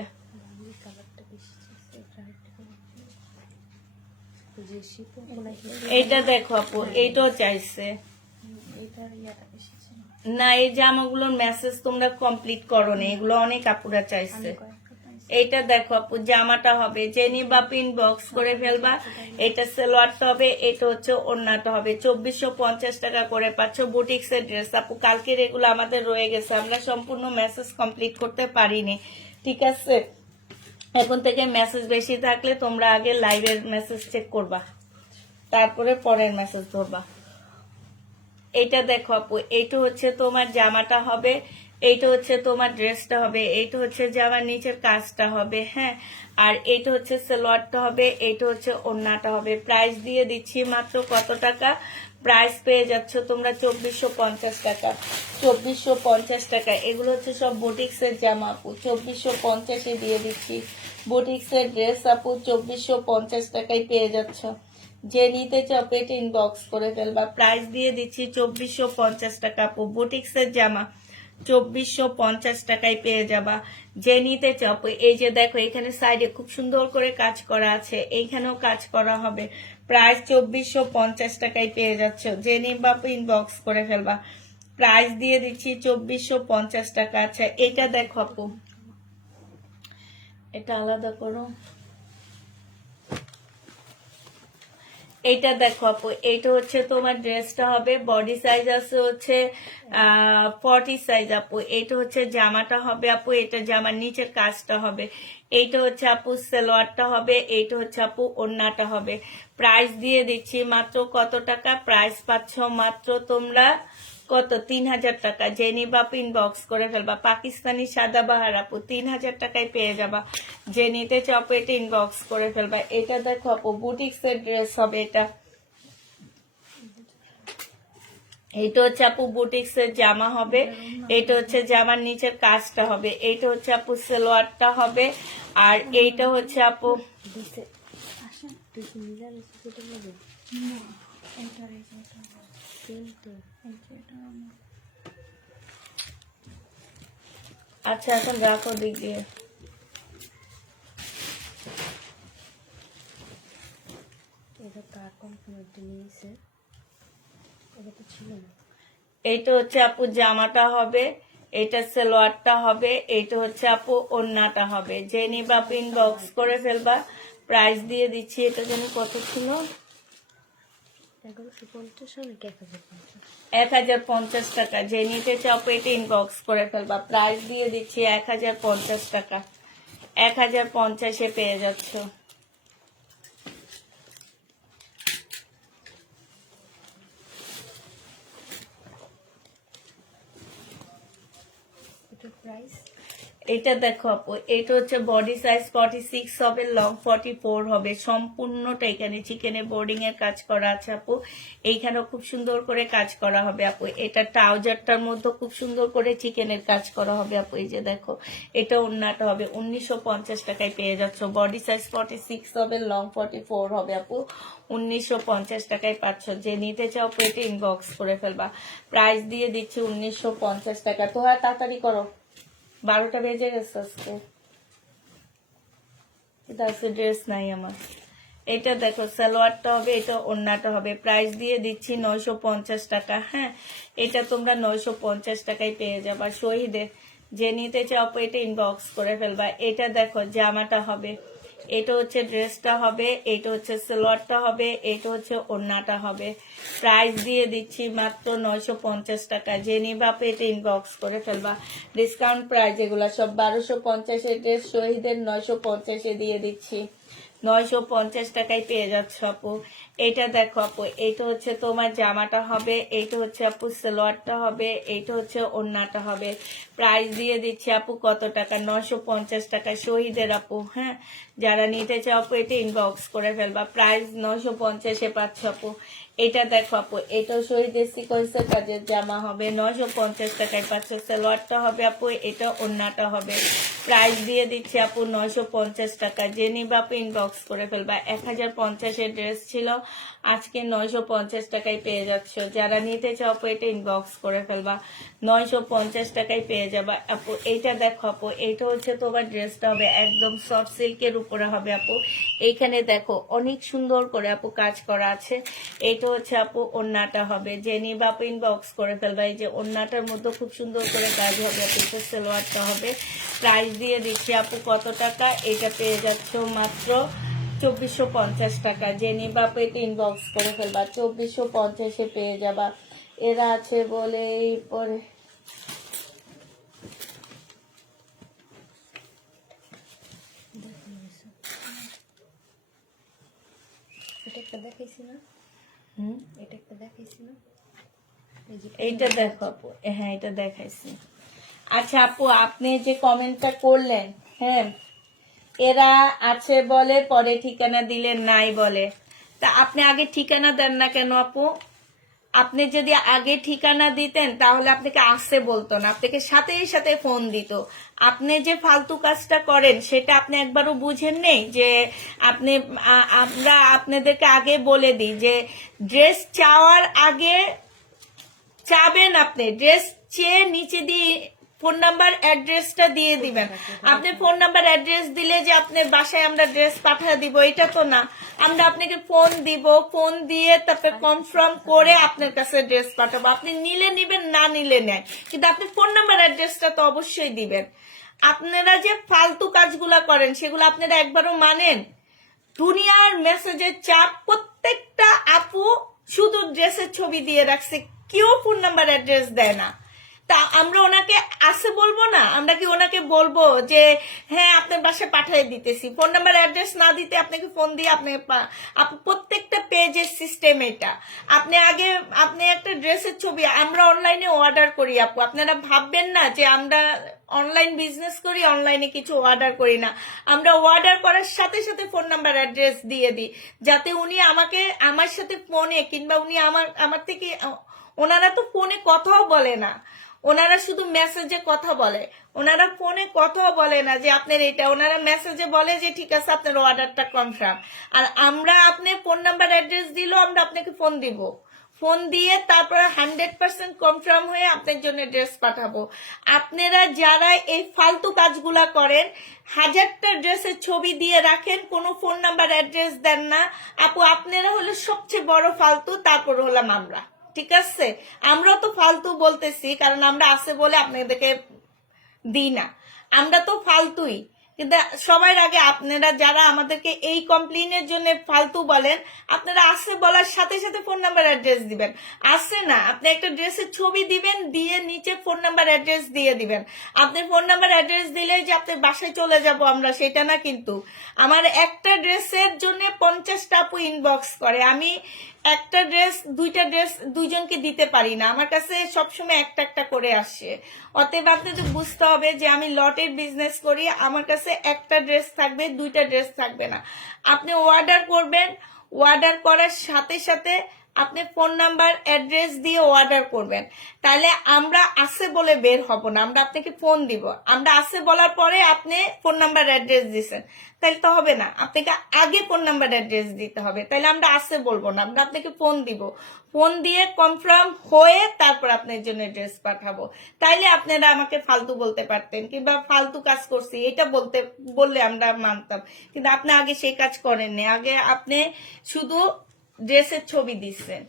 এইটা দেখো আপু, এইটাও চাইছে না। এই জামাগুলোর মেসেজ তোমরা কমপ্লিট করো না, এগুলো অনেক আপুরা চাইছে। এইটা দেখো আপু জামাটা হবে, যে নিবা ইনবক্স করে ফেলবা। এটা সেলোয়ারটা হবে, এটা হচ্ছে ওড়নাটা হবে। 2450 টাকা করে পাচ্ছ বুটিক্স এর ড্রেস আপু। কালকের এগুলো আমাদের রয়ে গেছে, আমরা সম্পূর্ণ মেসেজ কমপ্লিট করতে পারিনি, ঠিক আছে? এখন থেকে মেসেজ বেশি থাকলে তোমরা আগে লাইভের মেসেজ চেক করবা, তারপরে পরের মেসেজ ধরবা। এইটা দেখো আপু, এইটা হচ্ছে তোমার জামাটা হবে, এইটা হচ্ছে তোমার ড্রেসটা হবে, এইটা হচ্ছে জামার নিচের কাজটা হবে। হ্যাঁ আর এইটা হচ্ছে সালোয়ারটা হবে, এইটা হচ্ছে ওড়নাটা হবে। প্রাইস দিয়ে দিচ্ছি মাত্র কত টাকা? প্রাইস পেয়ে যাচ্ছ তোমরা 2450 টাকা, 2450 টাকা। এগুলো হচ্ছে সব বুটিক্স এর জামা আপু, 2450-এ দিয়ে দিচ্ছি। বুটিক্স এর ড্রেস আপু 2450 টাকায় পেয়ে যাচ্ছ। যে নিতে চাও পেট ইনবক্স করে ফেলবা। প্রাইস দিয়ে দিচ্ছি 2450 টাকা আপু। বুটিক্সের জামা 2450 টাকায় পেয়ে যাবা। যে নিতে চাও আপু, এই যে দেখো এখানে সাইডে খুব সুন্দর করে কাজ করা আছে, এইখানেও কাজ করা হবে। প্রাইস 2450 টাকায় পেয়ে যাচ্ছ। যে নিবা আপু ইনবক্স করে ফেলবা। প্রাইস দিয়ে দিচ্ছি 2450 টাকা। আচ্ছা এটা দেখো আপু, এটা আলাদা করো। এইটা দেখো আপু, এইটা হচ্ছে তোমার ড্রেসটা হবে, বডি সাইজ আছে হচ্ছে 40 সাইজ আপু। এইটা হচ্ছে জামাটা হবে আপু, এটা জামার নিচের কাজটা হবে। এইটা হচ্ছে আপু সালোয়ারটা হবে, এইটা হচ্ছে আপু ওড়নাটা হবে। প্রাইস দিয়ে দিচ্ছি মাত্র কত টাকা? প্রাইস পাচ্ছ মাত্র তোমরা কত? 3000 টাকা। যে নিবা ইনবক্স করে ফেলবা। পাকিস্তানি সাদাবাহার আপু 3000 টাকায় পেয়ে যাবা। যে নিতে চাও এটা ইনবক্স করে ফেলবা। এটা দেখো আপু বুটিক্সের ড্রেস হবে এটা। এইটা হচ্ছে আপু বুটিক্সের জামা হবে, এইটা হচ্ছে জামার নিচের কাজটা হবে, এইটা হচ্ছে আপু সালোয়ারটা হবে, আর এইটা হচ্ছে আপু আচ্ছা এখন রাখো দিক দিয়ে। এটা কার কোম্পানিতে নিয়েছে, এটা তো ছিল না। এইটা হচ্ছে আপু জামাটা হবে, এইটা সালোয়ারটা হবে, এইটা হচ্ছে আপু ওড়নাটা হবে। যে নিবা ইনবক্স করে ফেলবা। প্রাইস দিয়ে দিচ্ছি, এটা যেন কত ছিল? 1150 নাকি 1050? 1050 টাকা। যে নিতে চাও এটা ইনবক্স করে ফেলবা। প্রাইস দিয়ে দিচ্ছি 1050 টাকা। 1050-এ পেয়ে যাচ্ছ। এটার প্রাইস এটা দেখো আপু, এটা হচ্ছে বডি সাইজ 46 হবে, লং 44 হবে। সম্পূর্ণটা এখানে চিকেনে বোর্ডিং এর কাজ করা আছে আপু। এইখানেও খুব সুন্দর করে কাজ করা হবে আপু। এটা ট্রাউজারটার মধ্যে খুব সুন্দর করে চিকেনের কাজ করা হবে আপু। এই যে দেখো, এটা ওড়নাটা হবে। 1950 টাকায় পেয়ে যাচ্ছ। বডি সাইজ 46 হবে, লং 44 হবে আপু। 1950 টাকায় পাচ্ছ। যে নিতে চাও পেটে ইনবক্স করে ফেলবা। প্রাইস দিয়ে দিচ্ছি 1950 টাকা। তো হ্যাঁ তাড়াতাড়ি করো, 12টা বেজে গেছে আজকে। ড্রেস নাই আমার। এটা দেখো সালোয়ারটা হবে, এটা ওড়নাটা হবে। প্রাইস দিয়ে দিচ্ছি 950 টাকা। হ্যাঁ, এটা তোমরা 950 টাকায় পেয়ে যাবা। শহীদের যে নিতে চাও এটা ইনবক্স করে ফেলবা। এটা দেখো জামাটা হবে, এটা হচ্ছে ড্রেসটা হবে, এটা হচ্ছে সালোয়ারটা হবে, এটা হচ্ছে ওড়নাটা হবে। প্রাইস দিয়ে দিচ্ছি মাত্র 950 টাকা। যে নিবা এটা ইনবক্স করে ফেলবা। ডিসকাউন্ট প্রাইস এগুলা সব 1250 ড্রেস শহীদের 950-এ দিয়ে দিচ্ছি। 950 টাকায় পেয়ে যাচ্ছ আপু। এটা দেখো আপু, এইটা হচ্ছে তোমার জামাটা হবে, এইটা হচ্ছে আপু সালোয়ারটা হবে, এইটা হচ্ছে ওড়নাটা হবে। প্রাইস দিয়ে দিচ্ছি আপু কত টাকা? 950 টাকা। শহীদের আপু, হ্যাঁ, যারা নিতে চাও আপু এটা ইনবক্স করে ফেলবা। প্রাইস 950-এ পাচ্ছ আপু। এটা দেখো আপু, এটাও শহীদের সিকোয়েন্সের কাজের জামা হবে, 950 টাকায় পাচ্ছ। সালোয়ারটা হবে আপু, এটা ওড়নাটা হবে। প্রাইস দিয়ে দিচ্ছি আপু 950 টাকা। যে নিবা আপু ইনবক্স করে ফেলবা। 1050-এর ড্রেস ছিল, আজকে 950 টাকায় পেয়ে যাচ্ছ। যারা নিতে চাও আপু এটা ইনবক্স করে ফেলবা। 950 টাকায় পেয়ে যাবা আপু। এইটা দেখো আপু, এইটা হচ্ছে তোমার ড্রেসটা হবে, একদম সফট সিল্কের উপরে হবে আপু। এইখানে দেখো অনেক সুন্দর করে আপু কাজ করা আছে। এইটা হচ্ছে আপু ওড়নাটা হবে। যে নিবা আপু ইনবক্স করে ফেলবা। এই যে ওড়নাটার মধ্যে খুব সুন্দর করে কাজ হবে আপু। এটা সালোয়ারটা হবে। প্রাইস দিয়ে দিচ্ছি আপু কত টাকা? এটা পেয়ে যাচ্ছ মাত্র 2450 টাকা। যে নিবা আপু এটা ইনবক্স করে ফেলবা। 2450-এ পেয়ে যাবা। এরা আছে বলে পরে এটা একটা দেখাইছি না, এটা একটা দেখাইছি না, এই যে এইটা দেখো আপু। হ্যাঁ, এটা দেখাইছি। আচ্ছা আপু, আপনি যে কমেন্টটা করলেন, হ্যাঁ, এরা আছে বলে পরে ঠিকানা দিলে নাই বলে, তা আপনি আগে ঠিকানা দেন না কেন আপু? আপনি যদি আগে ঠিকানা দিতেন তাহলে আপনাকে আসতে বলতো না, আপনাকে সাথে সাথে ফোন দিত। আপনি যে ফালতু কাজটা করেন সেটা আপনি একবারও বুঝেন নেই যে আপনি আমরা আপনাদেরকে আগে বলে দিই যে ড্রেস চাওয়ার আগে চাবেন, আপনি ড্রেস চেয়ে নিচে দিয়ে ফোন নাম্বার অ্যাড্রেসটা দিয়ে দিবেন। আপনি ফোন নাম্বার অ্যাড্রেস দিলে যে আপনার বাসায় আমরা ড্রেস পাঠিয়ে দিব এটা তো না। আমরা আপনাকে ফোন দিব, ফোন দিয়ে তারপরে কনফার্ম করে আপনার কাছে ড্রেস পাঠাবো। আপনি নিলে নিবেন, না নিলে নেন, কিন্তু আপনি ফোন নাম্বার অ্যাড্রেসটা তো অবশ্যই দিবেন। আপনারা যে ফালতু কাজগুলা করেন সেগুলো আপনারা একবারও মানেন? দুনিয়ার মেসেজের চাপ, প্রত্যেকটা আপু শুধু ড্রেসের ছবি দিয়ে রাখছে, কেউ ফোন নাম্বার অ্যাড্রেস দেয় না। তা আমরা ওনাকে আসে বলবো না? আমরা কি ওনাকে বলবো যে হ্যাঁ আপনার বাসায় পাঠিয়ে দিতেছি? ফোন নাম্বার অ্যাড্রেস না দিতে আপনাকে ফোন দিয়ে প্রত্যেকটা পেজের সিস্টেম এটা। আপনি একটা ড্রেসের ছবি আমরা অনলাইনে অর্ডার করি আপু, আপনারা ভাববেন না যে আমরা অনলাইন বিজনেস করি, অনলাইনে কিছু অর্ডার করি না। আমরা অর্ডার করার সাথে সাথে ফোন নাম্বার অ্যাড্রেস দিয়ে দিই, যাতে উনি আমার সাথে ফোনে কিংবা উনি আমার থেকে, ওনারা তো ফোনে কথাও বলে না, ওনারা শুধু মেসেজে কথা বলে, ওনারা ফোনে কথাও বলে না যে আপনার এটা। ওনারা মেসেজে বলে যে ঠিক আছে আপনার অর্ডারটা কনফার্ম। আর আমরা আপনি ফোন নাম্বার অ্যাড্রেস দিলেও আমরা আপনাকে ফোন দিব, ফোন দিয়ে তারপরে 100% কনফার্ম হয়ে আপনার জন্য ড্রেস পাঠাবো। আপনারা যারা এই ফালতু কাজগুলা করেন, 1000টা ড্রেসের ছবি দিয়ে রাখেন, কোনো ফোন নাম্বার অ্যাড্রেস দেন না আপু, আপনারা হলো সবচেয়ে বড় ফালতু, তারপর হলাম আমরা। ঠিক আছে, আমরা তো ফালতু বলতেছি কারণ আমরা আছে বলে আপনাদেরকে দিই না, আমরা তো ফালতুই। কিন্তু সবার আগে আপনারা যারা আমাদেরকে এই কমপ্লেনের জন্য ফালতু বলেন, আপনারা আছে বলার সাথে সাথে ফোন নাম্বার অ্যাড্রেস দিবেন। আসে না, আপনি একটা ড্রেসের ছবি দিবেন, দিয়ে নিচে ফোন নাম্বার অ্যাড্রেস দিয়ে দিবেন। আপনি ফোন নাম্বার অ্যাড্রেস দিলে যে আপনার বাসায় চলে যাব আমরা, সেটা না। কিন্তু আমার একটা ড্রেসের জন্য 50টা আপু ইনবক্স করে, আমি একটা ড্রেস দুইজনকে দিতে পারি না, আমার কাছে সবসময় একটা একটা করে আসে। অতএব আপনাদের বুঝতে হবে যে আমি লটের বিজনেস করি, আমার কাছে একটা ড্রেস থাকবে, 2টা ড্রেস থাকবে না। আপনি অর্ডার করবেন, অর্ডার করার সাথে সাথে আপনি ফোন নাম্বার অ্যাড্রেস দিয়ে অর্ডার করবেন, তাহলে আমরা আসে বলে বের হব না, আমরা আপনাকে ফোন দিব। আমরা আসে বলার পরে আপনি ফোন নাম্বার অ্যাড্রেস দিচ্ছেন, তাহলে তো হবে না, আপনাকে আগে ফোন নাম্বার অ্যাড্রেস দিতে হবে, তাহলে আমরা আসে বলবো না, আমরা আপনাকে ফোন দিব। ফোন দিয়ে কনফার্ম হয়ে তারপর আপনার জন্য ড্রেস পাঠাবো। তাইলে আপনারা আমাকে ফালতু বলতে পারতেন কিংবা ফালতু কাজ করছি এটা বললে আমরা মানতাম, কিন্তু আপনি আগে সেই কাজ করেননি। আগে আপনি শুধু ড্রেসের ছবি দিচ্ছেন,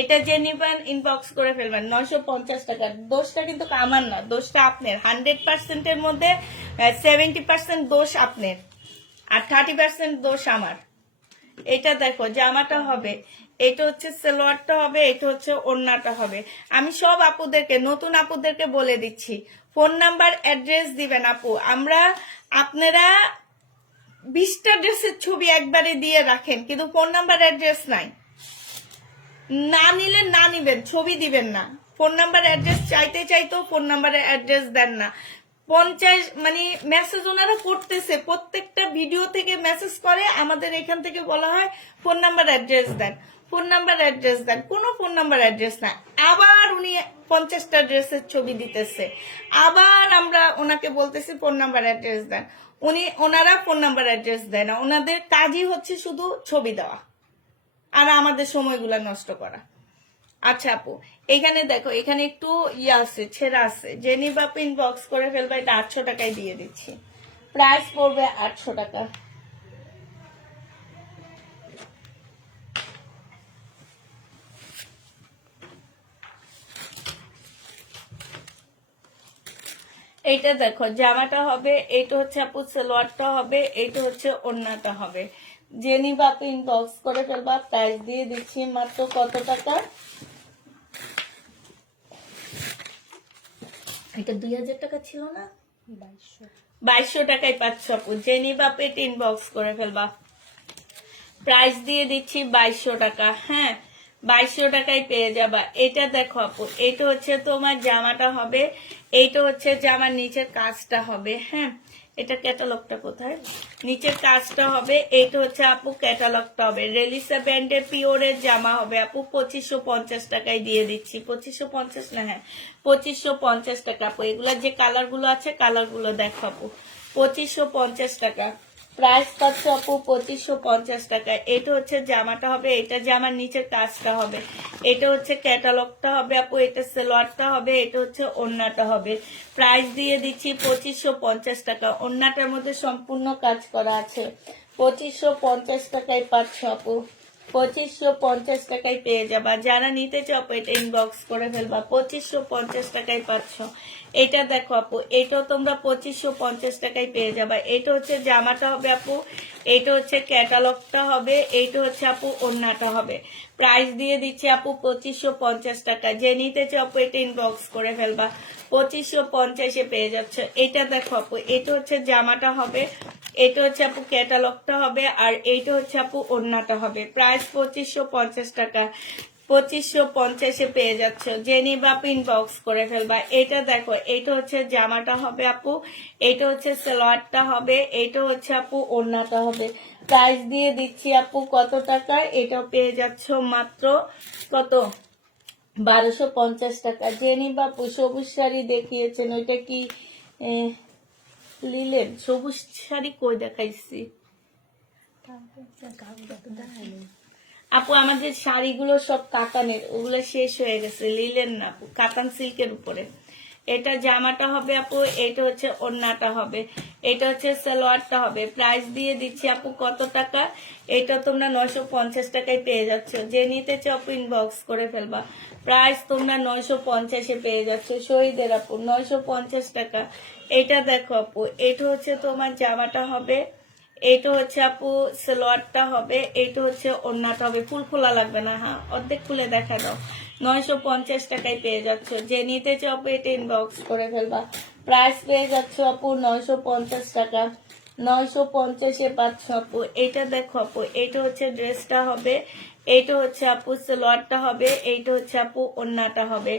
এটা যে নিবেন ইনবক্স করে ফেলবেন। 950 টাকা। দোষটা কিন্তু আমার না, দোষটা আপনার। 100%-এর মধ্যে 70% দোষ আপনার আর 30% দোষ আমার। এটা দেখো, জামাটা হবে, এটা হচ্ছে সালোয়ারটা হবে, এটা হচ্ছে ওড়নাটা হবে। আমি সব আপুদেরকে, নতুন আপুদেরকে বলে দিচ্ছি, ফোন নাম্বার অ্যাড্রেস দিবেন আপু। আপনারা 20টা ড্রেসের ছবি একবারে দিয়ে রাখেন, কিন্তু ফোন নাম্বার অ্যাড্রেস নাই। না নিলে না নিবেন, ছবি দিবেন না। ফোন নাম্বার অ্যাড্রেস চাইতেও ফোন নাম্বার অ্যাড্রেস দেন না। 50 মানে মেসেজ ওনারা করতেছে, প্রত্যেকটা ভিডিও থেকে মেসেজ করে, আমাদের এখান থেকে বলা হয় ফোন নাম্বার অ্যাড্রেস দেন, ফোন নাম্বার অ্যাড্রেস দেন। কোনো ফোন নাম্বার অ্যাড্রেস না। আবার উনি 50টা ড্রেসের ছবি দিতেছে, আবার আমরা ওনাকে বলতেছি ফোন নাম্বার অ্যাড্রেস দেন। ওনারা ফোন নাম্বার অ্যাড্রেস দেয় না, ওনাদের কাজই হচ্ছে শুধু ছবি দেওয়া আর আমাদের সময়গুলো নষ্ট করা। আচ্ছা আপু, এখানে দেখো, এখানে একটু আছে, ছেঁড়া আছে, জেনি বাপ ইনবক্স করে ফেলবে, এটা 800 টাকায় দিয়ে দিচ্ছি, প্রাইস পড়বে 800 টাকা। এইটা দেখো, জামাটা হবে, এইটা হচ্ছে আপু সালোয়ারটা হবে, এইটা হচ্ছে ওড়নাটা হবে। জেনি বাপ ইনবক্স করে ফেলবা, প্রাইস দিয়ে দিচ্ছি মাত্র কত টাকা? এটা 2000 টাকা ছিল না, 2200 টাকায় পাচ্ছ আপু। জেনি বাপে ইনবক্স করে ফেলবা, প্রাইস দিয়ে দিচ্ছি 2200 টাকা। হ্যাঁ, 2200 টাকায় পেয়ে যাবা। এটা দেখো আপু, এটা হচ্ছে তোমার জামাটা হবে, এইটা হচ্ছে জামার নিচের কাজটা হবে। হ্যাঁ, এটা ক্যাটালগটা কোথায়, নিচের কাজটা হবে, এইটা হচ্ছে আপু ক্যাটালগটা হবে। রেলিসা ব্র্যান্ডের পিওরের জামা হবে আপু 2550 টাকায় দিয়ে দিচ্ছি। 2550 না, হ্যাঁ 2550 টাকা আপু। এগুলা যে কালার গুলো আছে কালার গুলো দেখো আপু, 2550 টাকা প্রাইস পাচ্ছে আপু 2550 টাকা। এটা হচ্ছে জামাটা হবে, এটা জামার নিচের কাজটা হবে, এটা হচ্ছে ক্যাটালগটা হবে আপু, এটা সালোয়ারটা হবে, এটা হচ্ছে ওড়নাটা হবে। প্রাইস দিয়ে দিচ্ছি 2550 টাকা। ওড়নাটার মধ্যে সম্পূর্ণ কাজ করা আছে। 2550 টাকায় পাচ্ছ আপু, 2550 টাকায় পেয়ে যাবা। যারা নিতে চাও এটা ইনবক্স করে ফেলবা। 2550 টাকায় পাচ্ছ। এটা দেখো আপু, এটাও তোমরা 2550 টাকায় পেয়ে যাবা। এটা হচ্ছে জামাটা হবে আপু, এটা হচ্ছে ক্যাটালগটা হবে, এইটা হচ্ছে আপু ওড়নাটা হবে। প্রাইস দিয়ে দিচ্ছি আপু 2550 টাকা। যে নিতে চাও আপু এটা ইনবক্স করে ফেলবা। 2550 পেয়ে যাচ্ছে। এটা দেখো আপু, এটা হচ্ছে জামাটা হবে, এটা হচ্ছে আপু ক্যাটালগটা হবে, আর এইটা হচ্ছে আপু ওড়নাটা হবে। প্রাইস 2550 টাকা। 2550 পেয়ে যাচ্ছ। যে নিবা আপু ইনবক্স করে ফেলবা। এটা দেখো, এটা হচ্ছে জামাটা হবে আপু, এটা হচ্ছে সালোয়ারটা হবে, এটা হচ্ছে আপু ওড়নাটা হবে। প্রাইস দিয়ে দিচ্ছি আপু কত টাকা, এটা পেয়ে যাচ্ছ মাত্র কত, 1250 টাকা। যে নিবা আপু সবুজ শাড়ি দেখিয়েছেন, ওইটা কি লিলেন? সবুজ শাড়ি কই দেখাইছি আপু? আমাদের শাড়িগুলো সব কাতানের, ওগুলো শেষ হয়ে গেছে, লিলেন না আপু, কাতান সিল্কের উপরে। এটা জামাটা হবে আপু, এটা হচ্ছে ওড়নাটা হবে, এটা হচ্ছে সালোয়ারটা হবে। প্রাইস দিয়ে দিচ্ছি আপু কত টাকা, এটা তোমরা 950 টাকায় পেয়ে যাচ্ছ। যে নিতে চাও আপু ইনবক্স করে ফেলবা। প্রাইস তোমরা 950 পেয়ে যাচ্ছ। শহীদের আপু 950 টাকা। এটা দেখো আপু, এটা হচ্ছে তোমার জামাটা হবে, এটা হচ্ছে আপু সালোয়ারটা হবে, এটা হচ্ছে ওড়নাটা হবে। ফুল খোলা লাগবে না, হ্যাঁ অর্ধেক খুলে দেখা দাও। 950 টাকায় পেয়ে যাচ্ছ। যে নিতে চাও আপু এটা ইনবক্স করে ফেলবা। প্রাইস পেয়ে যাচ্ছ আপু 950 টাকা। 950 পাচ্ছ আপু। এটা দেখো আপু, এটা হচ্ছে ড্রেসটা হবে, এইটা হচ্ছে আপু সালোয়ারটা হবে, এইটা হচ্ছে আপু ওড়নাটা হবে।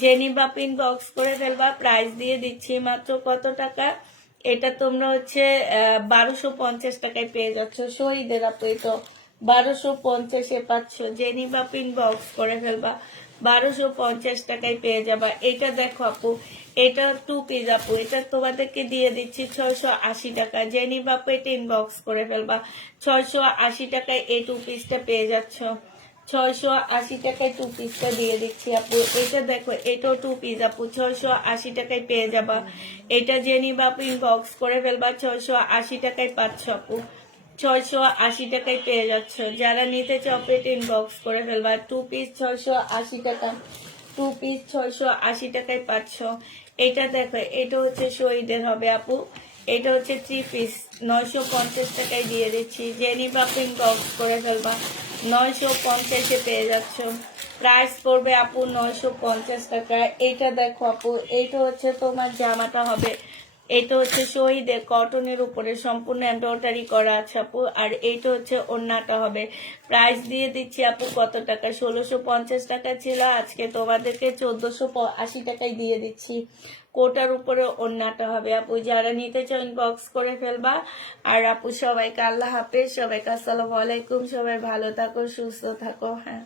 যে নিবা আপু ইনবক্স করে ফেলবা। প্রাইস দিয়ে দিচ্ছি মাত্র কত টাকা, এটা তোমরা হচ্ছে 1250 টাকায় পেয়ে যাচ্ছ। শহীদের আপু এটা 1250 পাচ্ছ। যে নিবা আপু ইনবক্স করে ফেলবা। 1250 টাকায় পেয়ে যাবা। এটা দেখো আপু, এটা 2 পিস আপু, এটা তোমাদেরকে দিয়ে দিচ্ছি 680 টাকা। যে নিবা আপু এটা ইনবক্স করে ফেলবা। 680 টাকায় এই 2 পিসটা পেয়ে যাচ্ছ। 680 টাকায় 2 পিসটা দিয়ে দিচ্ছি আপু। এটা দেখো, এটাও 2 পিস আপু, 680 টাকায় পেয়ে যাবা। এটা যে নিবা আপু ইনবক্স করে ফেলবা। 680 টাকায় পাচ্ছ আপু, 680 টাকায় পেয়ে যাচ্ছ। যারা নিতে চাও এটা ইনবক্স করে ফেলবা। 2 পিস 680 টাকা, 2 পিস 680 টাকায় পাচ্ছ। এটা দেখো, এটা হচ্ছে শহীদের হবে আপু, এটা হচ্ছে 3 পিস 950 টাকায় দিয়ে দিচ্ছি। যে নিবা আপু ইনবক্স করে ফেলবা। 950 পেয়ে যাচ্ছ। প্রাইস পড়বে আপু 950 টাকা। এটা দেখো আপু, এটা হচ্ছে তোমার জামাটা হবে, এটা হচ্ছে শহীদের কটনের উপরে সম্পূর্ণ এমব্রয়ডারি করা আছে আপু, আর এইটা হচ্ছে ওড়নাটা হবে। প্রাইস দিয়ে দিচ্ছি আপু কত টাকা, 1650 টাকা ছিল, আজকে তোমাদেরকে 1480 টাকায় দিয়ে দিচ্ছি। কোটার উপরে ওড়নাটা হবে আপু। যারা নিতে চাও ইনবক্স করে ফেলবা। আর আপু সবাইকে আল্লাহ হাফেজ, সবাইকে আসসালামু আলাইকুম, সবাই ভালো থাকো সুস্থ থাকো। হ্যাঁ।